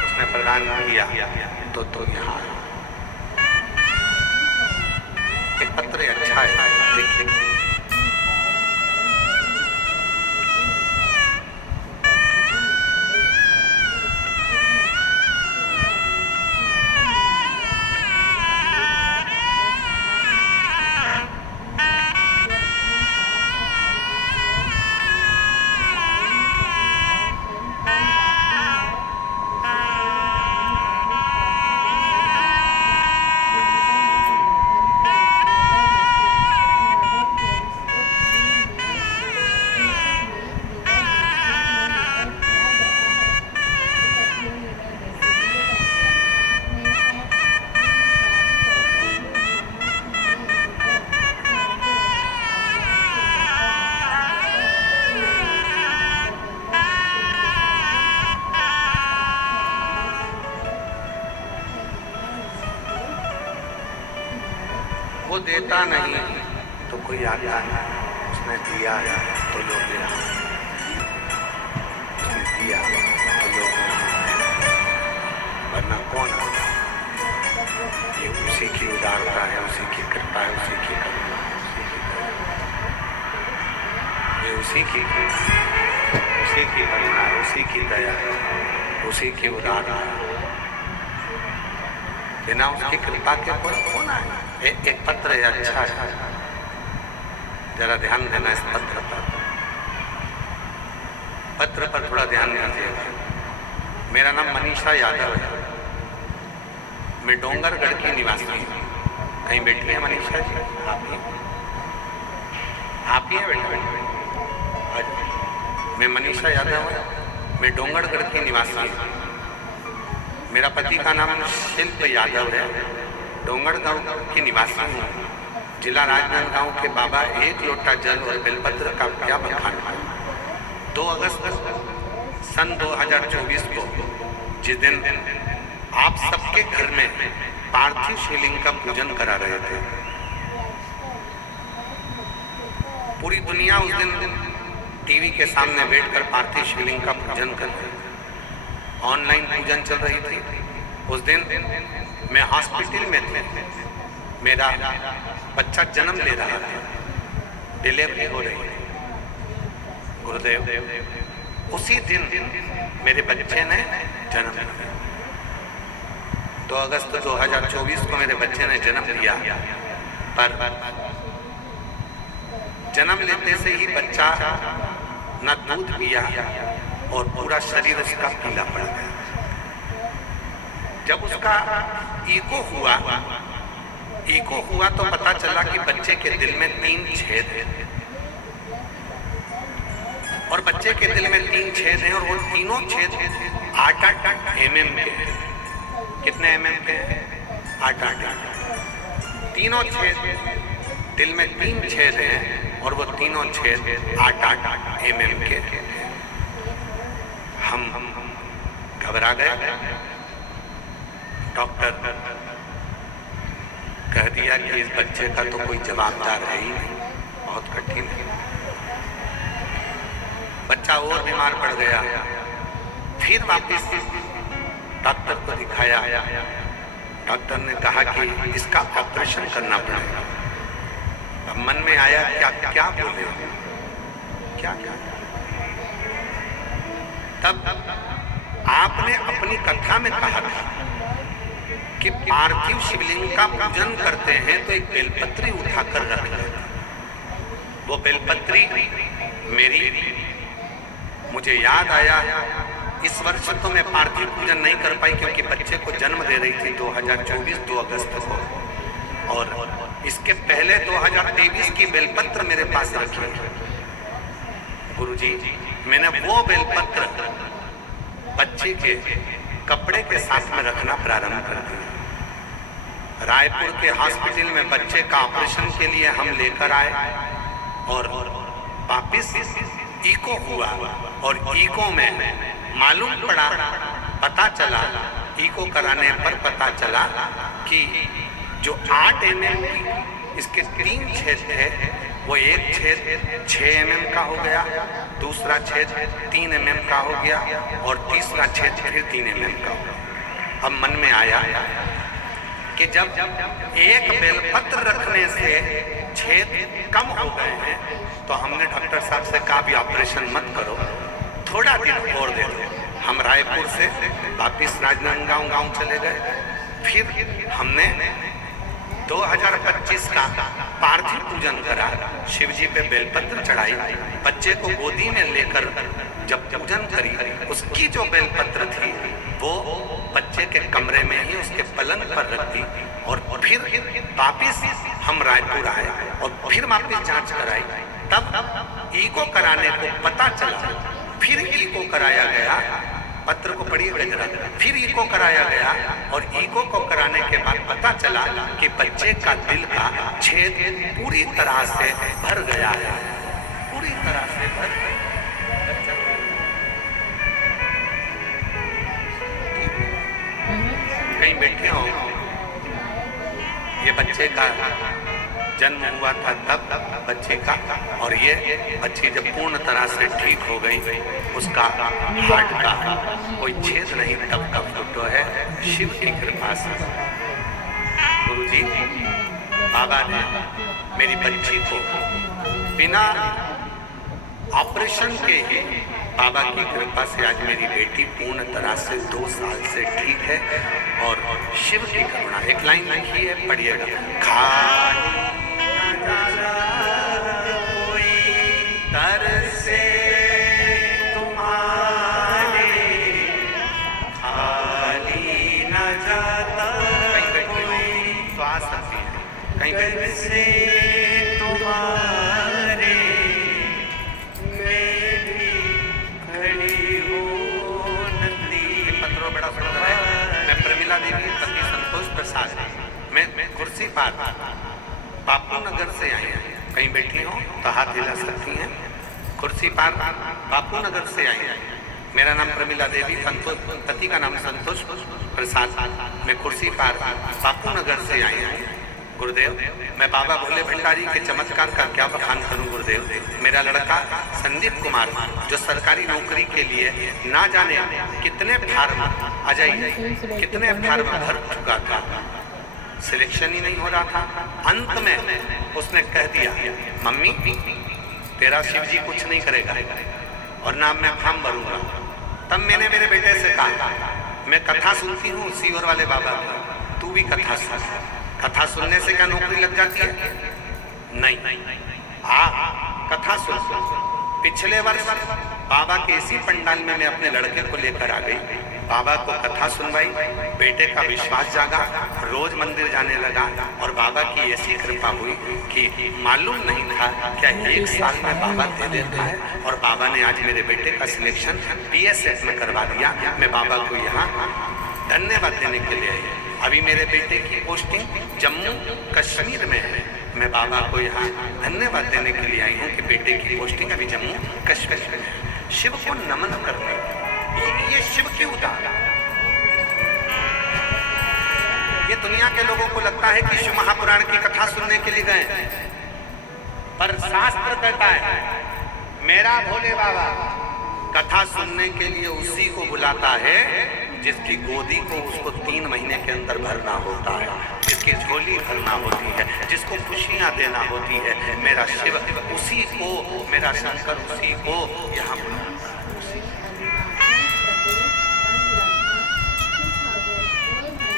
उसने प्रदान किया तो यहाँ। एक पत्र अच्छा है, देखिए। वो देता नहीं तो कोई आता नहीं, उसने दिया तो लोग यहाँ, उसने दिया तो लोग यहाँ, वरना कौन आता? ये उसी की उदारता है, उसी की कृपा है, उसी की करुणा है, ये उसी की करुणा है, उसी की दया है, उसी की उदारता है। बिना उसकी कृपा के कौन आए? एक पत्र है, अच्छा है, जरा ध्यान देना इस पत्र पर थोड़ा ध्यान दीजिएगा। मेरा नाम मनीषा यादव है, मैं डोंगरगढ़ की निवासी हूँ। कहीं बैठी है मनीषा जी? आप ही हैं बेटा? मैं मनीषा यादव हूँ, मैं डोंगरगढ़ की निवासी हूँ। मेरा पति का नाम शिल्प यादव है, डोंगरगांव की निवासी हूँ। जिला राजनांदगांव के बाबा 1 लोटा जल और बेलपत्र का क्या बखान है। 2 अगस्त सन 2024 को, जिस दिन आप सबके घर में पार्थिव शिवलिंग का पूजन करा रहे थे, पूरी दुनिया उस दिन टीवी के सामने बैठकर पार्थिव शिवलिंग का पूजन कर रही थी। ऑनलाइन पूजन चल रही थी। उस दिन मैं हॉस्पिटल में था, मेरा बच्चा जन्म ले रहा था, डिलीवरी हो रही थी। गुरुदेव, उसी दिन मेरे बच्चे ने जन्म लिया। 2 अगस्त 2024 को मेरे बच्चे ने जन्म लिया, पर जन्म लेते से ही बच्चा न दूध पिया और पूरा शरीर उसका पीला पड़ गया। जब उसका ईको हुआ तो पता चला कि बच्चे के दिल में 3 छेद हैं। और बच्चे के दिल में 3 छेद हैं और वो तीनों छेद 8-8 mm के हैं। कितने mm के हैं? 8-8। तीनों छेद, दिल में 3 छेद हैं और वो तीनों छेद 8-8 mm के हैं। हम घबरा गए। डॉक्टर कह दिया कि इस बच्चे का तो कोई जवाबदार है ही नहीं, बहुत कठिन है। बच्चा और बीमार पड़ गया। फिर वापिस डॉक्टर को दिखाया। डॉक्टर ने कहा कि इसका ऑपरेशन करना पड़ेगा। अब मन में आया क्या क्या बोले, क्या क्या। तब आपने अपनी कथा में कहा था कि पार्थिव शिवलिंग का पूजन करते हैं तो एक बेलपत्री उठाकर रख लेते। वो बेलपत्री मुझे याद आया। इस वर्ष तो मैं पार्थिव पूजन नहीं कर पाई क्योंकि बच्चे को जन्म दे रही थी 2024 2 अगस्त को, और इसके पहले 2023 की बेलपत्र मेरे पास रखी। गुरुजी, मैंने वो बेलपत्र बच्चे के कपड़े के साथ में रखना प्रारंभ कर दिया। रायपुर के हॉस्पिटल में बच्चे का ऑपरेशन के लिए हम लेकर आए और वापिस इको हुआ और इको में मालूम पड़ा, पता चला, इको कराने पर पता चला कि जो 8 mm इसके 3 छेद थे वो एक छेद 6 mm का हो गया, दूसरा छेद 3 mm का हो गया और तीसरा छेद फिर 3 mm का हो गया। अब मन में आया कि जब एक बेलपत्र रखने से छेद कम हो गए हैं तो हमने डॉक्टर साहब से कहा भी ऑपरेशन मत करो, थोड़ा दिन और दे दो। हम रायपुर से वापिस राजनांदगांव गांव चले गए। फिर हमने 2025 का पार्थिव पूजन करा, शिव जी पे बेलपत्र चढ़ाई, बच्चे को गोदी में लेकर जब पूजन करी, उसकी जो बेलपत्र थी वो बच्चे के कमरे में ही उसके पलंग पर रख दी और फिर वापिस हम रायपुर आए और फिर वापिस जांच कराई। तब इको कराने को पता चला, फिर इको कराया गया, पत्र को पढ़िए जरा, फिर इको कराया गया और इको को कराने के बाद पता चला कि बच्चे का दिल का छेद पूरी तरह से भर गया है, पूरी तरह से भर गया। कहीं बैठे हो, ये बच्चे का जन्म हुआ था तब बच्चे का, और ये बच्ची जब पूर्ण तरह से ठीक हो गई, उसका हार्ट का कोई छेद नहीं तब का फोटो है, शिव की कृपा से। गुरुजी, बाबा ने मेरी बच्ची को बिना ऑपरेशन के ही, बाबा की कृपा से आज मेरी बेटी पूर्ण तरह से 2 साल से ठीक है और शिव की करुणा। एक लाइन लिखी है, पढ़िएगा। खाली कोई तरसे तुम्हारे, खाली न जाता। कहीं बैठी हो तो आ सकती है, कहीं तरसे तुम्हारे मैं भी खड़ी हूँ नदी। पत्रों बड़ा सुंदर है। मैं प्रमिला देवी, पति संतोष प्रसाद, मैं कुर्सी पार बापू नगर से आई हैं। कहीं बैठी हो तो हाथ हिला सकती हैं। कुर्सी पार बापू नगर से आई हैं। मेरा नाम प्रमिला देवी, पति का नाम संतोष प्रसाद, मैं कुर्सी पार बापू नगर से आई हैं। गुरुदेव, मैं बाबा भोले भंडारी के चमत्कार का क्या बखान करूं गुरुदेव। मेरा लड़का संदीप कुमार जो सरकारी नौकरी के लिए ना जाने कितने फार्म, आ जाइए, कितने फार्म भर चुका था, सिलेक्शन ही नहीं हो रहा था। अंत में उसने कह दिया, मम्मी तेरा शिव जी कुछ नहीं करेगा और ना मैं फॉर्म भरूंगा। तब मैंने मेरे बेटे से कहा, मैं कथा सुनती हूँ सीवर वाले बाबा की, तू भी कथा सुन। कथा सुनने से क्या नौकरी लग जाती है? नहीं, कथा सुन, पिछले वर्ष बाबा के इसी पंडाल में मैं अपने लड़के को लेकर आ गई, बाबा को कथा सुनवाई, बेटे का विश्वास जागा, रोज मंदिर जाने लगा और बाबा की ऐसी कृपा हुई कि मालूम नहीं था क्या 1 साल में बाबा दे देता है। और बाबा ने आज मेरे बेटे का सिलेक्शन BSF में करवा दिया। मैं बाबा को यहाँ धन्यवाद देने के लिए आई। अभी मेरे बेटे की पोस्टिंग जम्मू कश्मीर में है। मैं बाबा को यहाँ धन्यवाद देने के लिए आई हूँ कि बेटे की पोस्टिंग अभी जम्मू कश्मीर में है। शिव को नमन करने, ये शिव की उदाहरण। ये दुनिया के लोगों को लगता है कि शिव महापुराण की कथा सुनने के लिए गए, पर शास्त्र कहता है मेरा भोले बाबा कथा सुनने के लिए उसी को बुलाता है जिसकी गोदी को उसको 3 महीने के अंदर भरना होता है, जिसकी झोली भरना होती है, जिसको खुशियां देना होती है। मेरा शिव उसी को, मेरा शंकर उसी को यहाँ बुलाता है।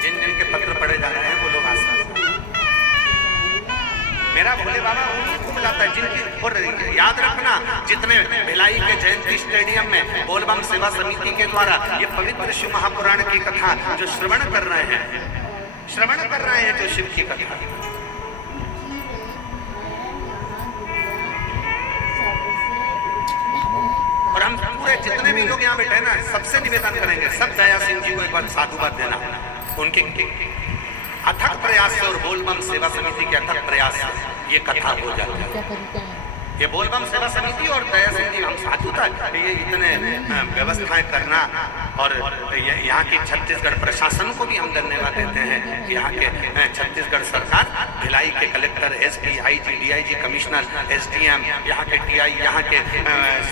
जिन जिन के पत्र पढ़े जा रहे हैं वो लोग आसान, मेरा भोले बाबा उन्हीं को बुलाता है जिनकी। और याद रखना, जितने भिलाई के जयंती स्टेडियम में बोलबम सेवा समिति के द्वारा ये पवित्र शिव महापुराण की कथा जो श्रवण कर रहे हैं जो शिव की कथा, और हम पूरे जितने भी लोग यहाँ बैठे हैं ना, सबसे निवेदन करेंगे, सब दया सिंह जी को एक बार साधुवाद देना। उनके अथक प्रयास से और बोलबम सेवा समिति के अथक प्रयास से ये कथा हो जाती है। ये बोलबम सेवा समिति और दया सिंह जी, हम साधु था, ये इतने व्यवस्थाएं करना, और यहाँ की छत्तीसगढ़ प्रशासन को भी हम धन्यवाद देते हैं। यहाँ के छत्तीसगढ़ सरकार, भिलाई के collector, SP, IG, DIG, commissioner, SDM, यहाँ के TI, यहाँ के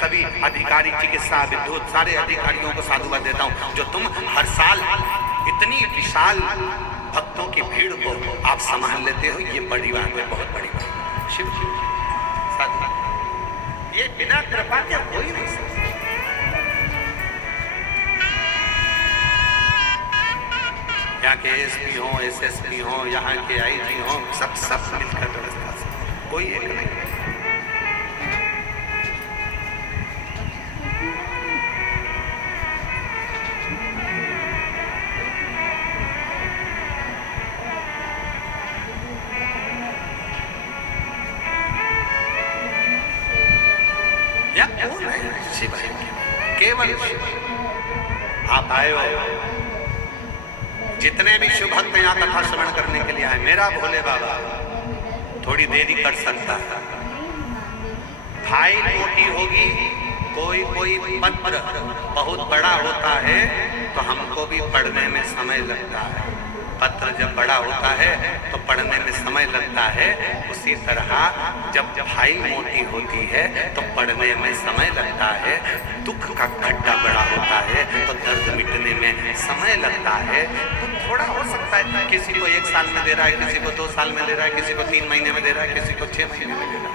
सभी अधिकारी, चिकित्सा, विद्युत, सारे अधिकारियों को साधुवाद देता हूँ जो तुम हर साल इतनी विशाल भक्तों की भीड़ को आप संभाल लेते हो। ये बड़ी बात है, बहुत बड़ी बात। शिव साधु, ये बिना कृपा के कोई नहीं सकता। यहाँ के SP हो, SSP हो, यहाँ के IG हो, सब मिलकर व्यवस्था से, कोई एक नहीं। शिव है, केवल शिव। आप आए हो, जितने भी शिव भक्त यहाँ कथा श्रवण करने के लिए आए, मेरा भोले बाबा थोड़ी देरी कर सकता है। फाइल मोटी होगी, कोई पत्र बहुत बड़ा होता है तो हमको भी पढ़ने में समय लगता है। पत्र जब बड़ा होता है तो पढ़ने में समय लगता है। उसी तरह जब फाइल मोटी होती है तो पढ़ने में समय लगता है। दुख का गड्ढा बड़ा होता है तो दर्द मिटने में समय लगता है। तो थोड़ा हो सकता है, किसी को 1 साल में दे रहा है, किसी को 2 साल में दे रहा है, किसी को 3 महीने में दे रहा है, किसी को 6 महीने में दे रहा है।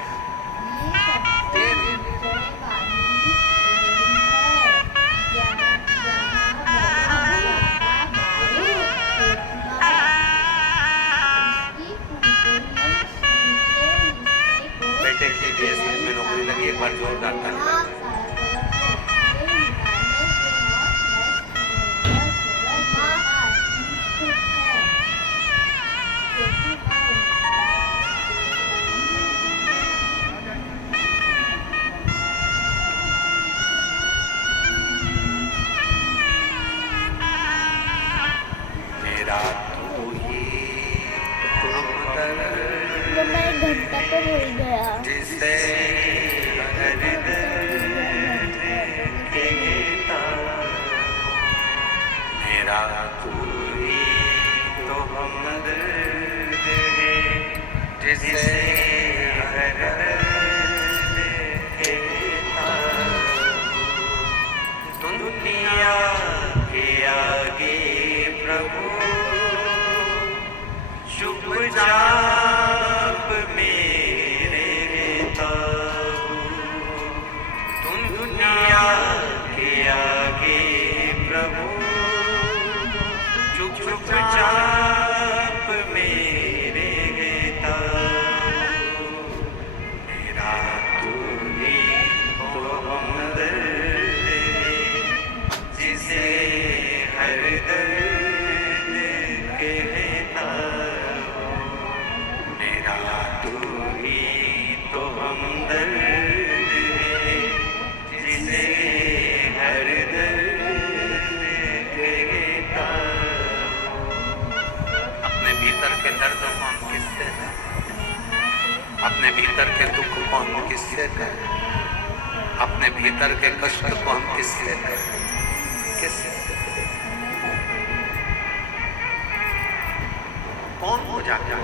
में नौकरी लगी, एक बार जोरदार धन्यवाद। मेरा तू ही घंटा तो हो गया। जिसे मेरा तू ही तो हमदर्द है, जिसे दुनिया के आगे प्रभु चुपचाप मेरे ताऊ। तुम दुनिया के आगे प्रभु चुपचाप मेरे ताऊ। मेरा तू ही तो दर्द कहता हूँ, मेरा तू ही तो हमदर्द है, जिसे हर दर्द कहता हूँ। अपने भीतर के दर्द कौन किससे है, अपने भीतर के दुख कौन किससे है, अपने भीतर के कष्ट कौन किससे है, किससे कौन हो जाता है,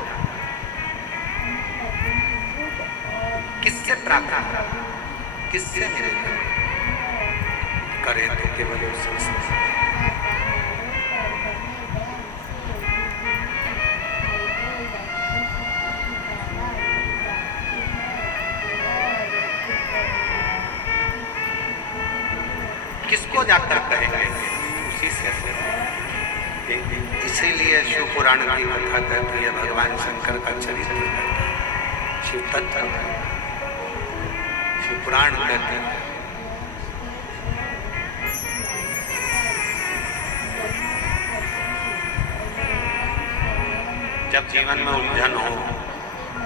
किससे प्राप्त होगा, किससे मिलेगा, करे तो केवल उससे। किसको जाकर कहेंगे, उसी से। इसीलिए शिव पुराण की कथा कहती है भगवान शंकर का चरित्र, शिव तत्व, शिव पुराण कहते हैं। जब जीवन में उलझन हो,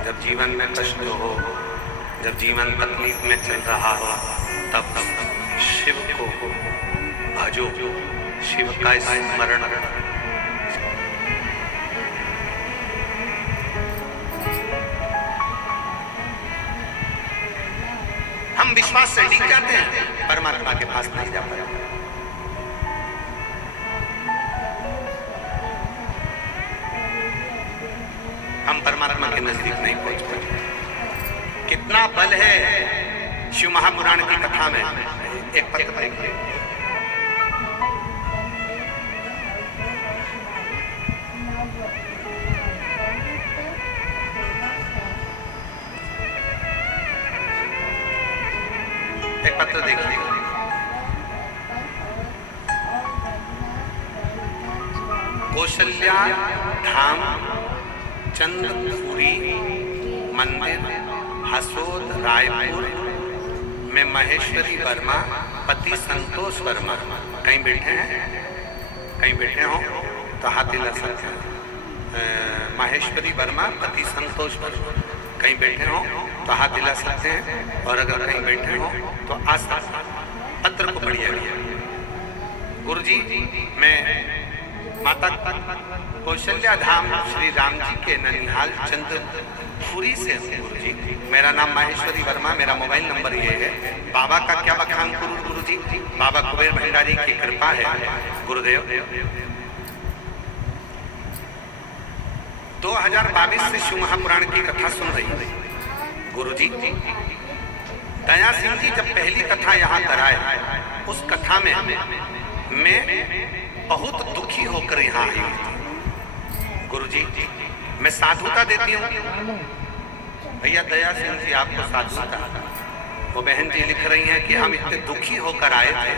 जब जीवन में कष्ट हो, जब जीवन तकलीफ में चल रहा हो, तब शिव को भजो, शिव का स्मरण। हम विश्वास से डिग जाते हैं, परमात्मा के पास नहीं जा पाते। हम परमात्मा के नजदीक नहीं पहुंच पाते। कितना बल है शिव महापुराण की कथा में। एक पत्र देखिए, एक पत्र देखिए, कौशल्या धाम चंद्रपुरी मंदिर हसोद रायपुर में महेश्वरी वर्मा पति संतोष वर्मा, कहीं बैठे हैं, कहीं बैठे हो तो हाथ हिला सकते हैं। महेश्वरी वर्मा पति संतोष वर्मा, कहीं बैठे हो तो हाथ हिला सकते हैं, और अगर कहीं बैठे हो तो आज पत्र को पढ़िएगा। गुरुजी, मैं माता कौशल्या धाम श्री राम जी के ननिहाल चंद्रपुरी से हूँ। गुरुजी, मेरा नाम माहेश्वरी वर्मा, मेरा मोबाइल नंबर ये है। बाबा का क्या बखान करूँ गुरुजी, बाबा कुबेर भंडारी की कृपा है। गुरुदेव 2022 से शिव महापुराण की कथा सुन रही है। गुरुजी, दया सिंह जी जब पहली कथा यहाँ कराए, उस कथा में मैं बहुत दुखी होकर यहाँ आई थी। गुरुजी, मैं साधुता देती हूँ भैया, दया सिंह जी आपको साधुता। वो बहन जी लिख रही हैं कि हम इतने दुखी होकर आए थे,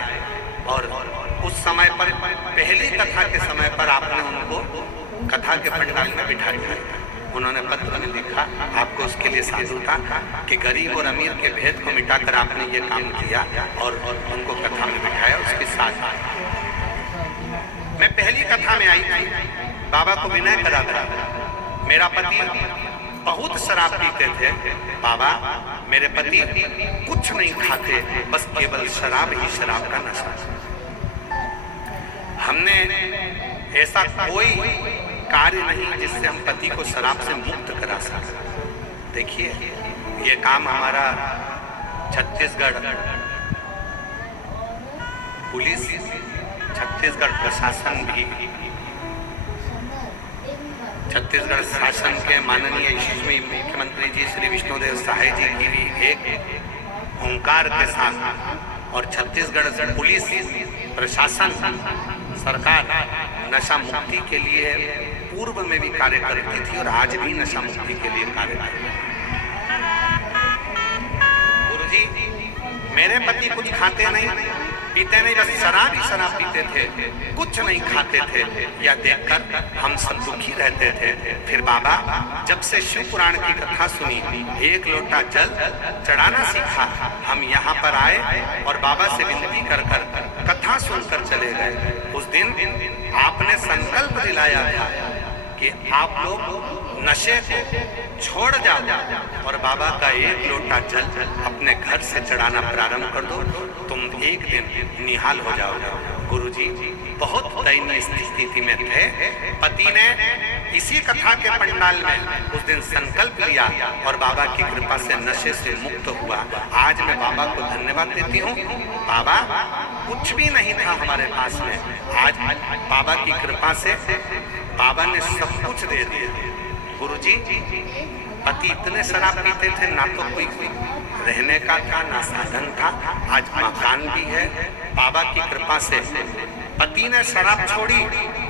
और उस समय पर पहली कथा के समय पर आपने उनको कथा के पंडाल में बिठा दिया। उन्होंने पत्र में लिखा, आपको उसके लिए साधुता कि गरीब और अमीर के भेद को मिटाकर आपने ये काम किया और उनको कथा में बिठाया। उसके साथ मैं पहली कथा में आई थी, बाबा को विनय करा था। मेरा पति बहुत शराब पीते थे। बाबा, मेरे पति कुछ नहीं खाते, बस केवल शराब ही शराब का नशा। हमने ऐसा कोई कार्य नहीं जिससे हम पति को शराब से मुक्त करा सकें। देखिए, ये काम हमारा छत्तीसगढ़ पुलिस, छत्तीसगढ़ प्रशासन भी, छत्तीसगढ़ शासन के माननीय यशस्वी मुख्यमंत्री जी श्री विष्णुदेव साय जी की भी एक ओंकार के साथ, और छत्तीसगढ़ पुलिस प्रशासन सरकार नशा मुक्ति के लिए पूर्व में भी कार्य करती थी और आज भी नशा मुक्ति के लिए कार्य करती है। गुरुजी, मेरे पति कुछ खाते नहीं पीते नहीं, बस शराब ही शराब पीते थे, कुछ नहीं खाते थे। यह देखकर हम सब दुखी रहते थे। फिर बाबा जब से शिव पुराण की कथा सुनी, एक लोटा जल चढ़ाना सीखा। हम यहाँ पर आए और बाबा से विनती कर कथा सुनकर चले गए। उस दिन आपने संकल्प दिलाया था कि आप लोग नशे को छोड़ जाओ और बाबा का एक लोटा जल अपने घर से चढ़ाना प्रारंभ कर दो, तुम एक दिन निहाल हो जाओगे। गुरुजी बहुत दयनीय स्थिति में थे। पति ने इसी कथा के पंडाल में उस दिन संकल्प लिया और बाबा की कृपा से नशे से मुक्त हुआ। आज मैं बाबा को धन्यवाद देती हूँ। बाबा कुछ भी नहीं था हमारे पास में, आज बाबा की कृपा से बाबा ने सब कुछ दे दिया। गुरुजी पति इतने शराब पीते थे, ना तो कोई रहने का था ना साधन था, आज मकान भी है। बाबा की कृपा से पति ने शराब छोड़ी,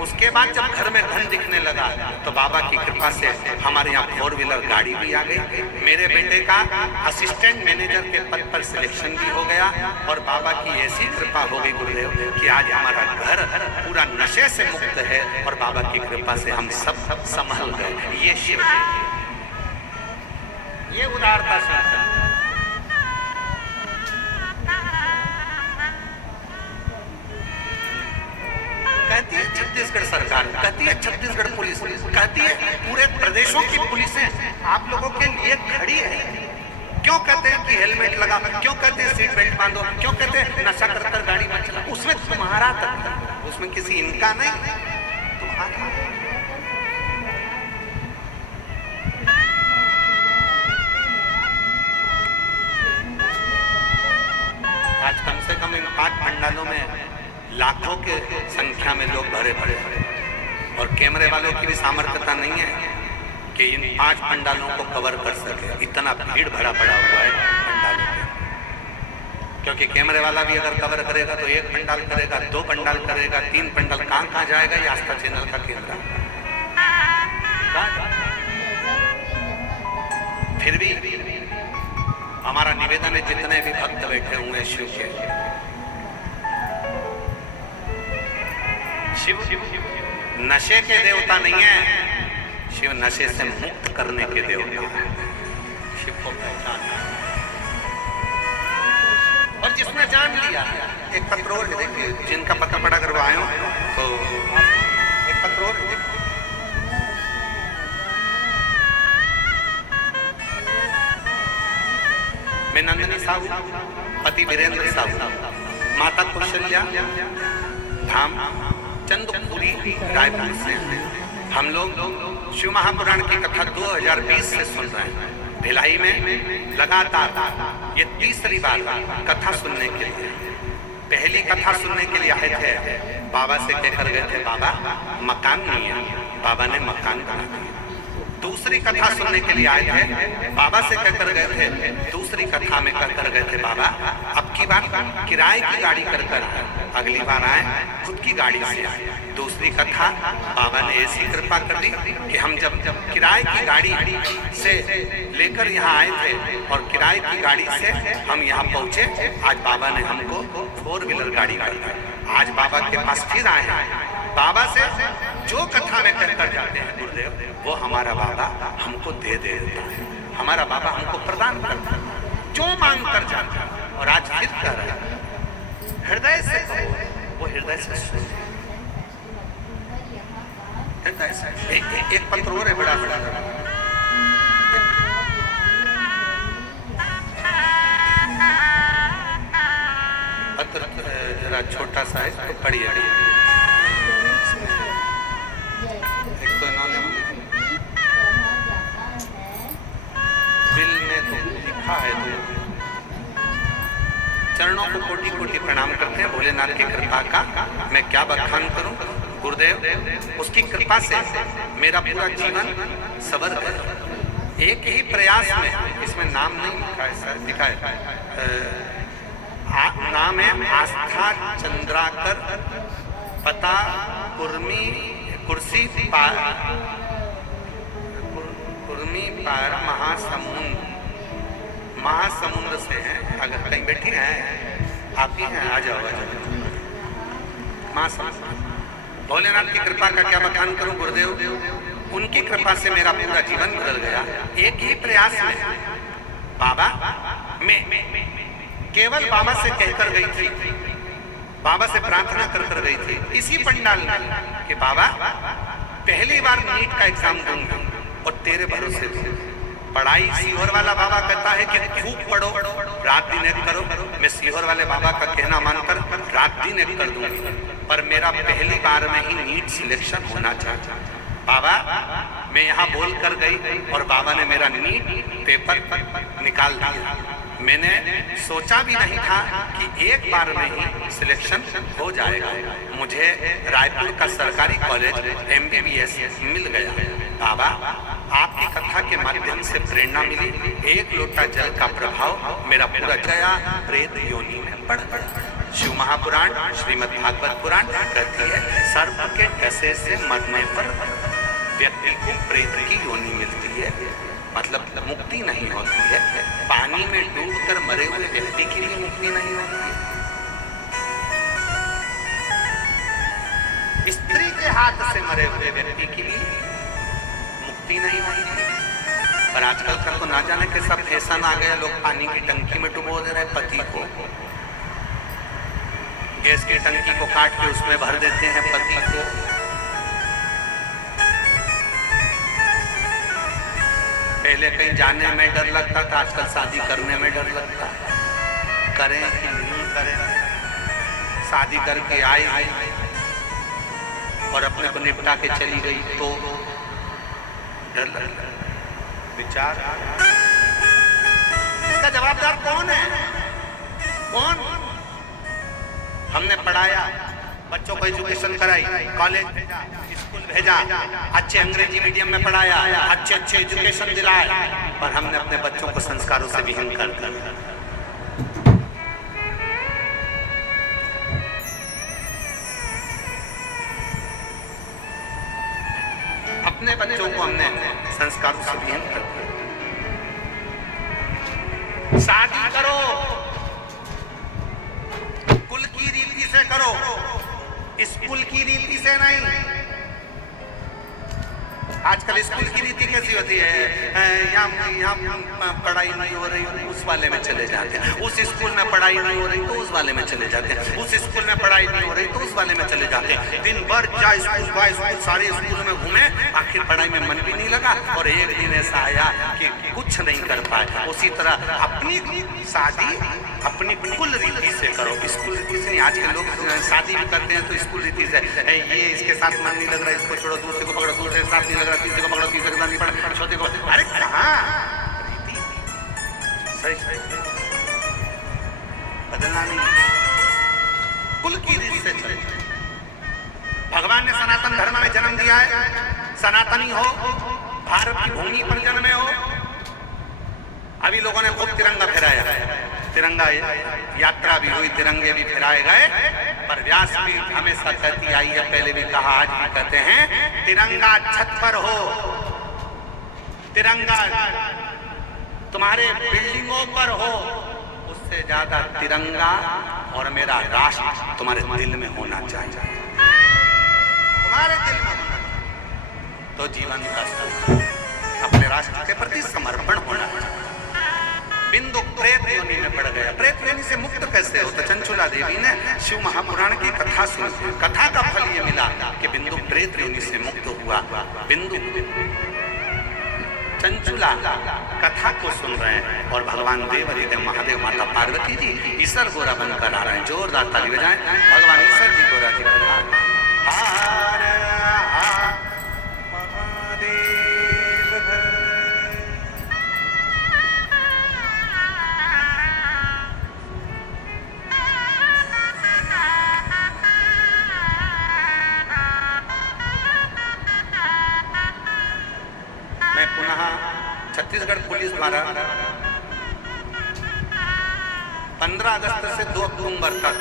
उसके बाद जब घर में धन दिखने लगा तो बाबा की कृपा से हमारे यहाँ 4 व्हीलर गाड़ी भी आ गई। मेरे बेटे का असिस्टेंट मैनेजर के पद पर सिलेक्शन भी हो गया और बाबा की ऐसी कृपा हो गई गुरुदेव कि आज हमारा घर पूरा नशे से मुक्त है और बाबा की कृपा से हम सब संभल गए। ये शिव है, ये उदारता से। कहती है छत्तीसगढ़ सरकार, कहती है छत्तीसगढ़ पुलिस, कहती है पूरे प्रदेशों की पुलिसें आप लोगों के लिए खड़ी है। क्यों कहते हैं कि हेलमेट लगा, क्यों कहते हैं सीट बेल्ट बांधो, क्यों कहते हैं नशा कर गाड़ी मत चला। उसमें तुम्हारा तक, उसमें किसी इनका नहीं, तुम्हारा। आज कम से कम इन 5 पंडालों में लाखों के संख्या में लोग भरे भरे और कैमरे वालों की भी सामर्थ्यता नहीं है कि इन 5 पंडालों को कवर कर सके। इतना भीड़ भरा पड़ा हुआ है पंडालों में, क्योंकि कैमरे वाला भी अगर कवर करेगा तो 1 पंडाल करेगा, 2 पंडाल करेगा, 3 पंडाल, कहाँ जाएगा ये आस्था चैनल का कैमरा। फिर भी हमारा निवेदन है, जितने भी भक्त बैठे हुए हैं शिव के, शिव नशे के देवता नहीं है, शिव नशे से मुक्त करने के देवता है। शिव को पहचान और जिसने जान लिया। एक पत्र और है, देखिए जिनका पता पड़ा अगर वो आए हो तो एक पत्र और है। मैं नंदिनी साहू, पति वीरेंद्र साहू, माता कौशल्या, धाम चंदपुरी रायपुर से हम लोग शिव महापुराण की कथा 2020 से सुन रहे हैं। भिलाई में लगातार ये 3री बार कथा सुनने के लिए। पहली कथा सुनने के लिए आए थे, बाबा से कहकर गए थे बाबा मकान नहीं है, बाबा ने मकान बना दिया। दूसरी कथा सुनने के लिए आए थे, बाबा से कहकर गए थे, दूसरी कथा में कहकर गए थे बाबा अब की बार किराए की गाड़ी कर अगली बार आए खुद की गाड़ी से आए। दूसरी कथा बाबा ने ऐसी कृपा कर दी कि हम जब किराए की गाड़ी से लेकर यहाँ आए थे और किराए की गाड़ी से हम यहाँ पहुँचे, आज बाबा ने हमको 4 व्हीलर गाड़ी कर दी। आज बाबा के पास फिर आए हैं। बाबा से जो कथा में कहकर जाते हैं गुरुदेव, वो हमारा बाबा हमको दे देता है, हमारा बाबा हमको प्रदान करता है जो मांग कर जाता है। और आज फिर कर रहा है, हृदय से वो हृदय से हृदय से। एक पत्र और है बड़ा बड़ा, पत्र जरा छोटा सा है तो पढ़िए। एक तो इन्होंने बिल में तो लिखा है, तो चरणों को कोटि कोटि प्रणाम करते हैं। भोलेनाथ की कृपा का मैं क्या बखान करूं गुरुदेव, उसकी कृपा से मेरा पूरा जीवन सवर गया। एक ही प्रयास में, इसमें नाम नहीं लिखा है सर, लिखा है नाम है आस्था चंद्राकर, पता कुर्सी पार महासमुंद से है। अगर कहीं बैठी हैं आप ही हैं, आ जाओ आ जाओ। महासमुंद भोलेनाथ की कृपा का क्या बखान करूं गुरुदेव, उनकी कृपा से मेरा पूरा जीवन बदल गया। एक ही प्रयास में बाबा, मैं केवल बाबा से कहकर गई थी बाबा से प्रार्थना कर गई थी इसी पंडाल में कि बाबा पहली बार नीट का एग्जाम दूंगी और तेरे भरोसे थी पढ़ाई। सीहोर वाला बाबा कहता है कि खूब पढ़ो, रात दिन एक करो। मैं सीहोर वाले बाबा का कहना मानकर रात दिन एक कर दूंगी, पर मेरा पहली बार में ही नीट सिलेक्शन होना चाहिए। बाबा मैं यहाँ बोल कर गई और बाबा ने मेरा नीट पेपर निकाल दिया। मैंने सोचा भी नहीं था कि एक बार में ही सिलेक्शन हो जाएगा। मुझे रायपुर का सरकारी कॉलेज MBBS मिल गया। बाबा आपकी कथा के माध्यम से प्रेरणा मिली। एक लोटा जल का प्रभाव मेरा पूरा गया प्रेत योनि में पड़ गया। शिव महापुराण श्रीमद् भागवत पुराण कहती है सर्प के डसे से मरने पर व्यक्ति को प्रेत की योनि मिलती है, मतलब मुक्ति नहीं होती है। पानी में डूबकर मरे हुए व्यक्ति के लिए मुक्ति नहीं होती है। स्त्री के हाथ से मरे हुए व्यक्ति के लिए मुक्ति नहीं होती है। पर आजकल का तो ना जाने कैसा फैशन आ गया, लोग पानी की टंकी में डुबो दे रहे पति को, गैस की टंकी को काट के उसमें भर देते हैं पति को। पहले कहीं जाने में डर लगता था, आजकल शादी करने में डर लगता है। करें कि नहीं करें, शादी करके आई और अपने को निपटा के चली गई तो डर लगता है। विचार इसका जवाबदार कौन है? कौन? हमने पढ़ाया, बच्चों को एजुकेशन कराई, कॉलेज भेजा, स्कूल भेजा, अच्छे अंग्रेजी मीडियम में पढ़ाया, अच्छे एजुकेशन दिलाए, पर हमने अपने बच्चों को संस्कारों से विहीन कर दिया। अपने बच्चों को हमने संस्कारों से विहीन कर दिया। शादी करो कुल की रीति से करो, स्कूल की रीति से नहीं। आजकल स्कूल की रीति कैसी होती है, यहाँ पढ़ाई नहीं हो रही, उस वाले में चले जाते हैं। उस स्कूल में पढ़ाई नहीं हो रही तो उस वाले में चले जाते हैं। उस स्कूल में पढ़ाई नहीं हो रही तो उस वाले में चले जाते हैं। दिन भर जा स्कूल सारे स्कूल में घूमे, आखिर पढ़ाई में मन भी नहीं लगा और एक दिन ऐसा आया कि कुछ नहीं कर पाए। उसी तरह अपनी शादी अपनी कुल रीति से करो, स्कूल रीति से नहीं। आज के लोग शादी भी करते हैं तो स्कूल रीति से, ये इसके साथ मन नहीं लग रहा, इसको छोड़ो, दूसरे को पकड़ो, दूसरे के साथ नहीं लग रहा, तीसरे को पकड़ो, तीसरे के साथ नहीं पकड़ो, छोटे को, अरे कहाँ रीति सही बदलना नहीं, कुल की रीति से चले। भगवान ने सनातन धर्म में जन्म दिया है, सनातनी हो, भारत की भूमि पर जन्मे हो। अभी लोगों ने खूब तिरंगा फहराया, तिरंगा यात्रा भी हुई, तिरंगे भी फहराए गए, पर व्यास भी हमेशा कहती आई है, पहले भी कहा, आज भी कहते हैं, तिरंगा छत पर हो, तिरंगा तुम्हारे बिल्डिंगों पर हो, उससे ज्यादा तिरंगा और मेरा राष्ट्र तुम्हारे दिल में होना चाहिए, तुम्हारे दिल में होना चाहिए। तो जीवन का सुख अपने राष्ट्र के प्रति समर्पण होना चाहिए। बिंदु प्रेत योनि में पड़ गया। प्रेत योनि से मुक्त कैसे होता? चंचुला देवी ने शिव महापुराण की कथा सुनी, कथा का फल ये मिला कि बिंदु प्रेत योनि से मुक्त हुआ। बिंदु चंचुला कथा को सुन रहे हैं और भगवान देव हरिदेव महादेव माता पार्वती जी ईश्वर गोरा बनकर आ रहे हैं। जोरदार ताली बजाएं, भगवान ईश्वर जी गोरा जी महादेव छत्तीसगढ़ पुलिस द्वारा 15 अगस्त से 2 अक्टूबर तक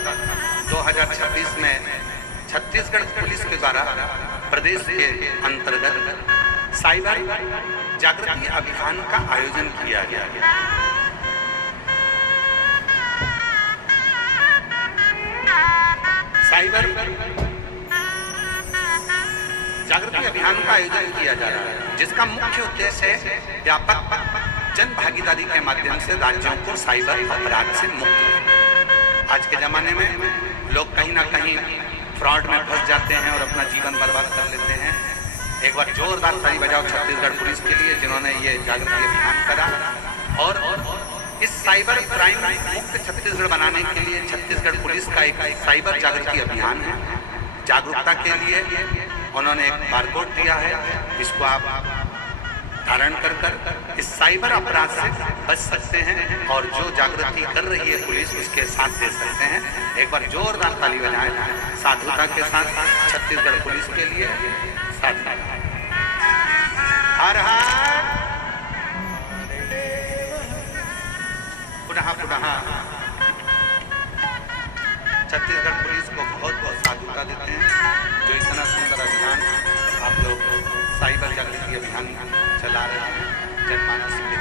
2026 में छत्तीसगढ़ पुलिस के द्वारा प्रदेश के अंतर्गत साइबर जागृति अभियान का आयोजन किया गया। साइबर जागृति अभियान का आयोजन किया जा रहा है, जिसका मुख्य उद्देश्य है व्यापक जन भागीदारी के माध्यम से राज्यों को साइबर अपराध से मुक्त। आज के जमाने में लोग कहीं ना कहीं फ्रॉड में फंस जाते हैं और अपना जीवन बर्बाद कर लेते हैं। एक बार जोरदार ताली बजाओ छत्तीसगढ़ पुलिस के लिए जिन्होंने ये जागृति अभियान करा। और इस साइबर क्राइम मुक्त छत्तीसगढ़ बनाने के लिए छत्तीसगढ़ पुलिस का एक साइबर जागृति अभियान है। जागरूकता के लिए उन्होंने एक बारकोड दिया है, इसको आप धारण कर इस साइबर अपराध से बच सकते हैं और जो जागृति कर रही है पुलिस उसके साथ दे सकते हैं। एक बार जोरदार ताली बजाएं साधुता के साथ छत्तीसगढ़ पुलिस के लिए। हर हर पुनः पुनः छत्तीसगढ़ पुलिस को बहुत बहुत साधुता देते हैं जो इतना सुंदर अभियान आप लोग साइबर जागृति अभियान चला रहे हैं जनमानस के।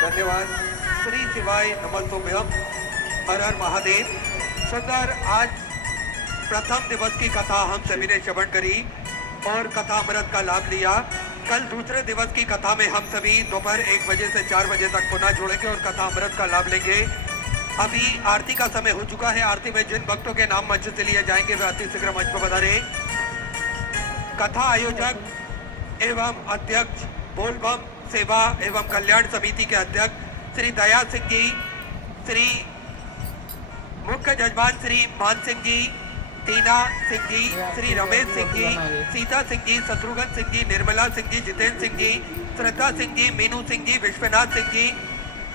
धन्यवाद। श्री शिवाय नमस्तुभ्यम, हर हर महादेव। सर, आज प्रथम दिवस की कथा हम सभी ने श्रवण करी और कथा अमृत का लाभ लिया। कल दूसरे दिवस की कथा में हम सभी दोपहर 1 बजे से 4 बजे तक पुनः जुड़ेंगे और कथा अमृत का लाभ लेंगे। अभी आरती का समय हो चुका है। आरती में जिन भक्तों के नाम मंच से लिए जाएंगे वे अति शीघ्र मंच पर पधारे। कथा आयोजक एवं अध्यक्ष बोलबम सेवा एवं कल्याण समिति के अध्यक्ष श्री दया सिंह जी, श्री मुख्य जजमान श्री मान सिंह जी, टीना सिंह जी, श्री रमेश सिंह जी, सीता सिंह जी, शत्रुघ्न सिंह जी, निर्मला सिंह जी, जितेंद्र सिंह जी, श्रद्धा सिंह जी, मीनू सिंह जी, विश्वनाथ सिंह जी,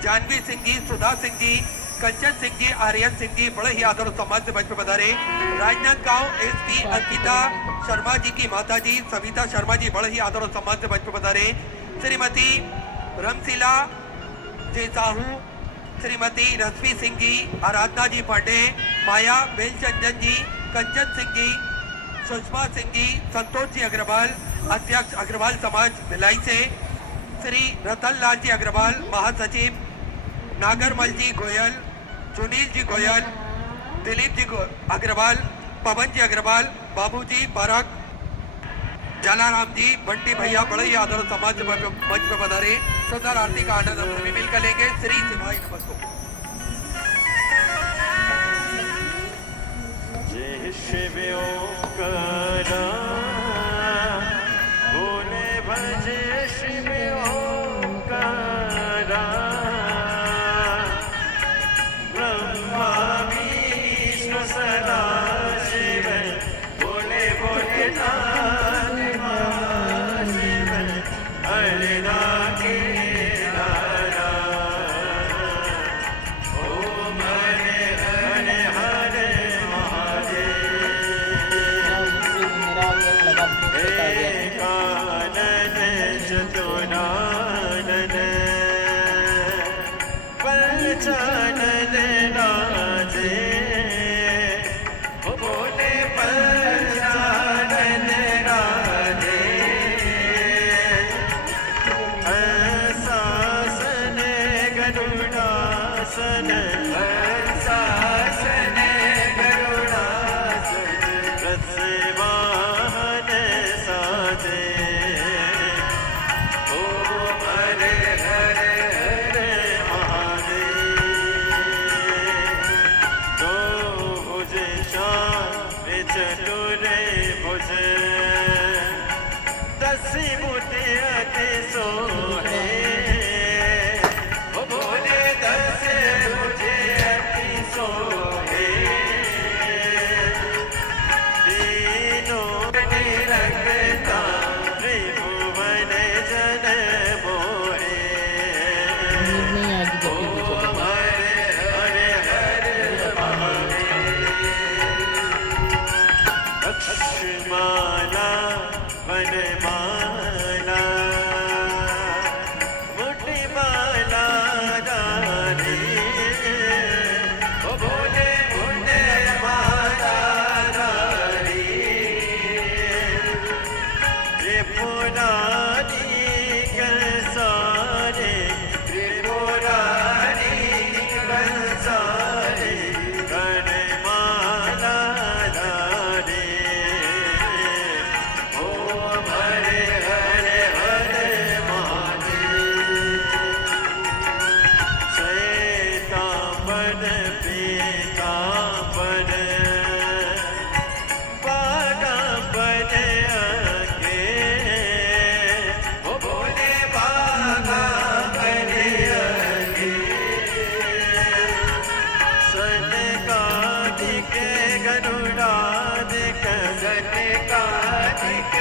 जानवी सिंह जी, सुधा सिंह जी, कंचन सिंह जी, आर्यन सिंह जी बड़े ही आदर सम्मान से मंच पर पधारे। राजनांदगांव एसपी अंकिता शर्मा जी की माता जी सविता शर्मा जी बड़े ही आदर और सम्मान से मंच पर पधारे। श्रीमती रमशिला जे साहू, श्रीमती रश्मि सिंह जी, आराधना जी पांडे, माया बेलचंदन जी, कंचन सिंह जी, सुषमा सिंह जी, संतोष जी अग्रवाल अध्यक्ष अग्रवाल समाज भिलाई से, श्री रतन लाल जी अग्रवाल महासचिव, नागरमल जी गोयल, सुनील जी गोयल, दिलीप जी अग्रवाल, पवन जी अग्रवाल, बाबू जी पारक, जलाराम जी, बंटी भैया बड़े ही आदर समाज मंच पर पधारे। सुंदर आरती का आनंद हम सभी मिलकर लेंगे। श्री शिवाय नमस्तुभ्यम। जय शिव ओंकारा बोले भजे शिव ओंकारा, ब्रह्मा विष्णु सदा शिव बोले बोले नाथ महाशिव, हरे राखे रारा ओम हरे हरे हरे एकानन चतुरानन पंचानन राजे, बोले पंचानन राजे, हंसासन गरुड़ासन, हंसासन गरुड़ासन, रसवाहन साजे, ओम हरे हरे हरे महादेव। दो भुज श्याम चतुर भुज, 10 मुठ अति सोहे, बोले 10 मुठ अति सोहे, तीनों निरंता त्रिभुवन जन मोहे, नहीं आएगी जब भी पीछे ओम हरे हरे हरे महादेव। गरुडादिक गणकादिक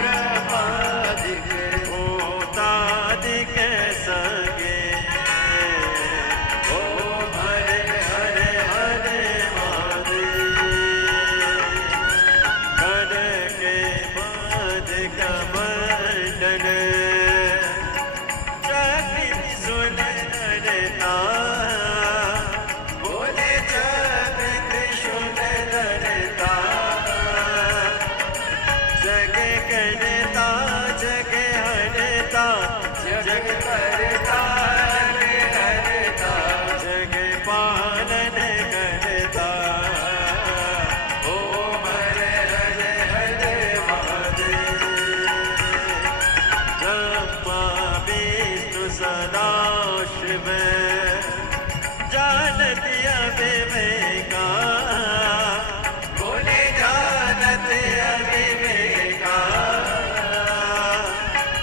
ब्रह्मादिक भूतादिक सगे ओम हरे हरे हरे महादेव कर के पद कमंडन चक्र सुन नरता बोले चक्र सुन नरता जग करता जग हरता जग करता जग हरता जग पालन करता ओम हरे हरे हरे महादेव ब्रह्मा विष्णु सदा शिव जानत अविवेका बोले जानत अविवेका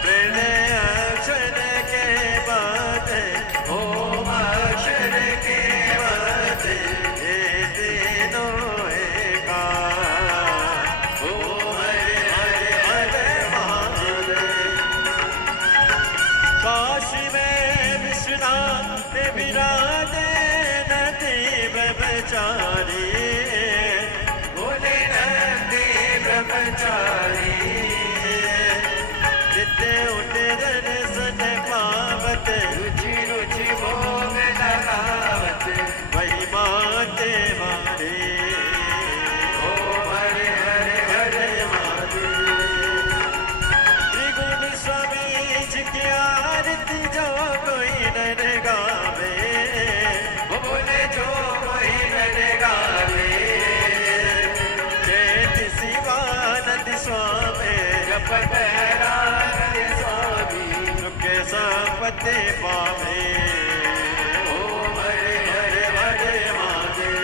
प्रणय अक्षर के बाद ओम अक्षर के बाद ये तीनों एका ओम हरे हरे हरे महादेव काशी में विश्वनाथ विराजे नदी ब्रह्मचारी बोले नदी ब्रह्मचारी नित्य उठ दर्शन पावत रुचि रुचि भोग लगावत वही माते मारे ओम हरे हरे हरे महादेव त्रिगुण स्वामी जी की आरती जो कोई नर गावे वो बोले जो कोई नर गावे चैत शिवानंद स्वामी जपतरानंद स्वामी सुख संपत्ति पावे ओम हरे हरे हरे महादेव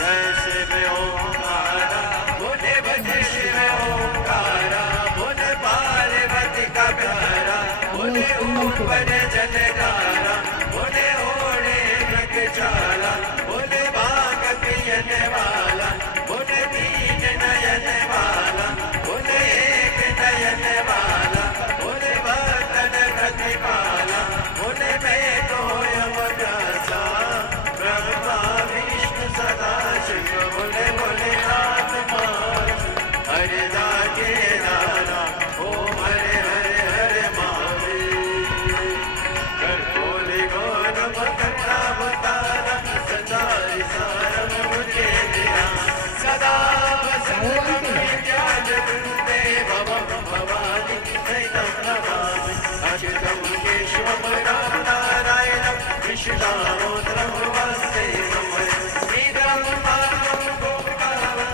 जय शिव ओंकारा बोले भजे शिव ओंकारा बोले पार्वती का प्यारा बोले ऊपर जलधारा बोले ओढ़े मृगशाला बोले बाग पियन वाला बोले तीन नयन वाला बोले एक नयन वाला बोले बर्तन प्रतिपाला बोले मैं तो यमदासा ब्रह्मा विष्णु सदा शिव बोले बोले आत्मा हरिदा के दाना ओम हरे हरे हरे महादेव कर बोले गौर भक्ता बताना सदाई सारम मुझे दिया सदा वसंत में ज्ञान गुरुते भवम भवानी नैनम नमामि अच्युतम केशवम राम नारायणम कृष्णामोत्रम वन्दे श्रीराम माधवम गोपालम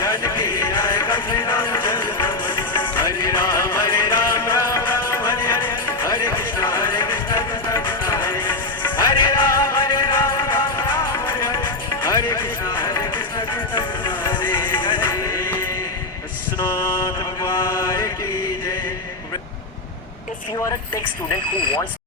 जानकी नायकम श्रीराम हरे राम राम राम हरे हरे हरे कृष्ण कृष्ण कृष्ण हरे हरे राम राम राम हरे हरे हरे कृष्ण कृष्ण हरे हरे कृष्णात भगवान की जय If you are a tech student who wants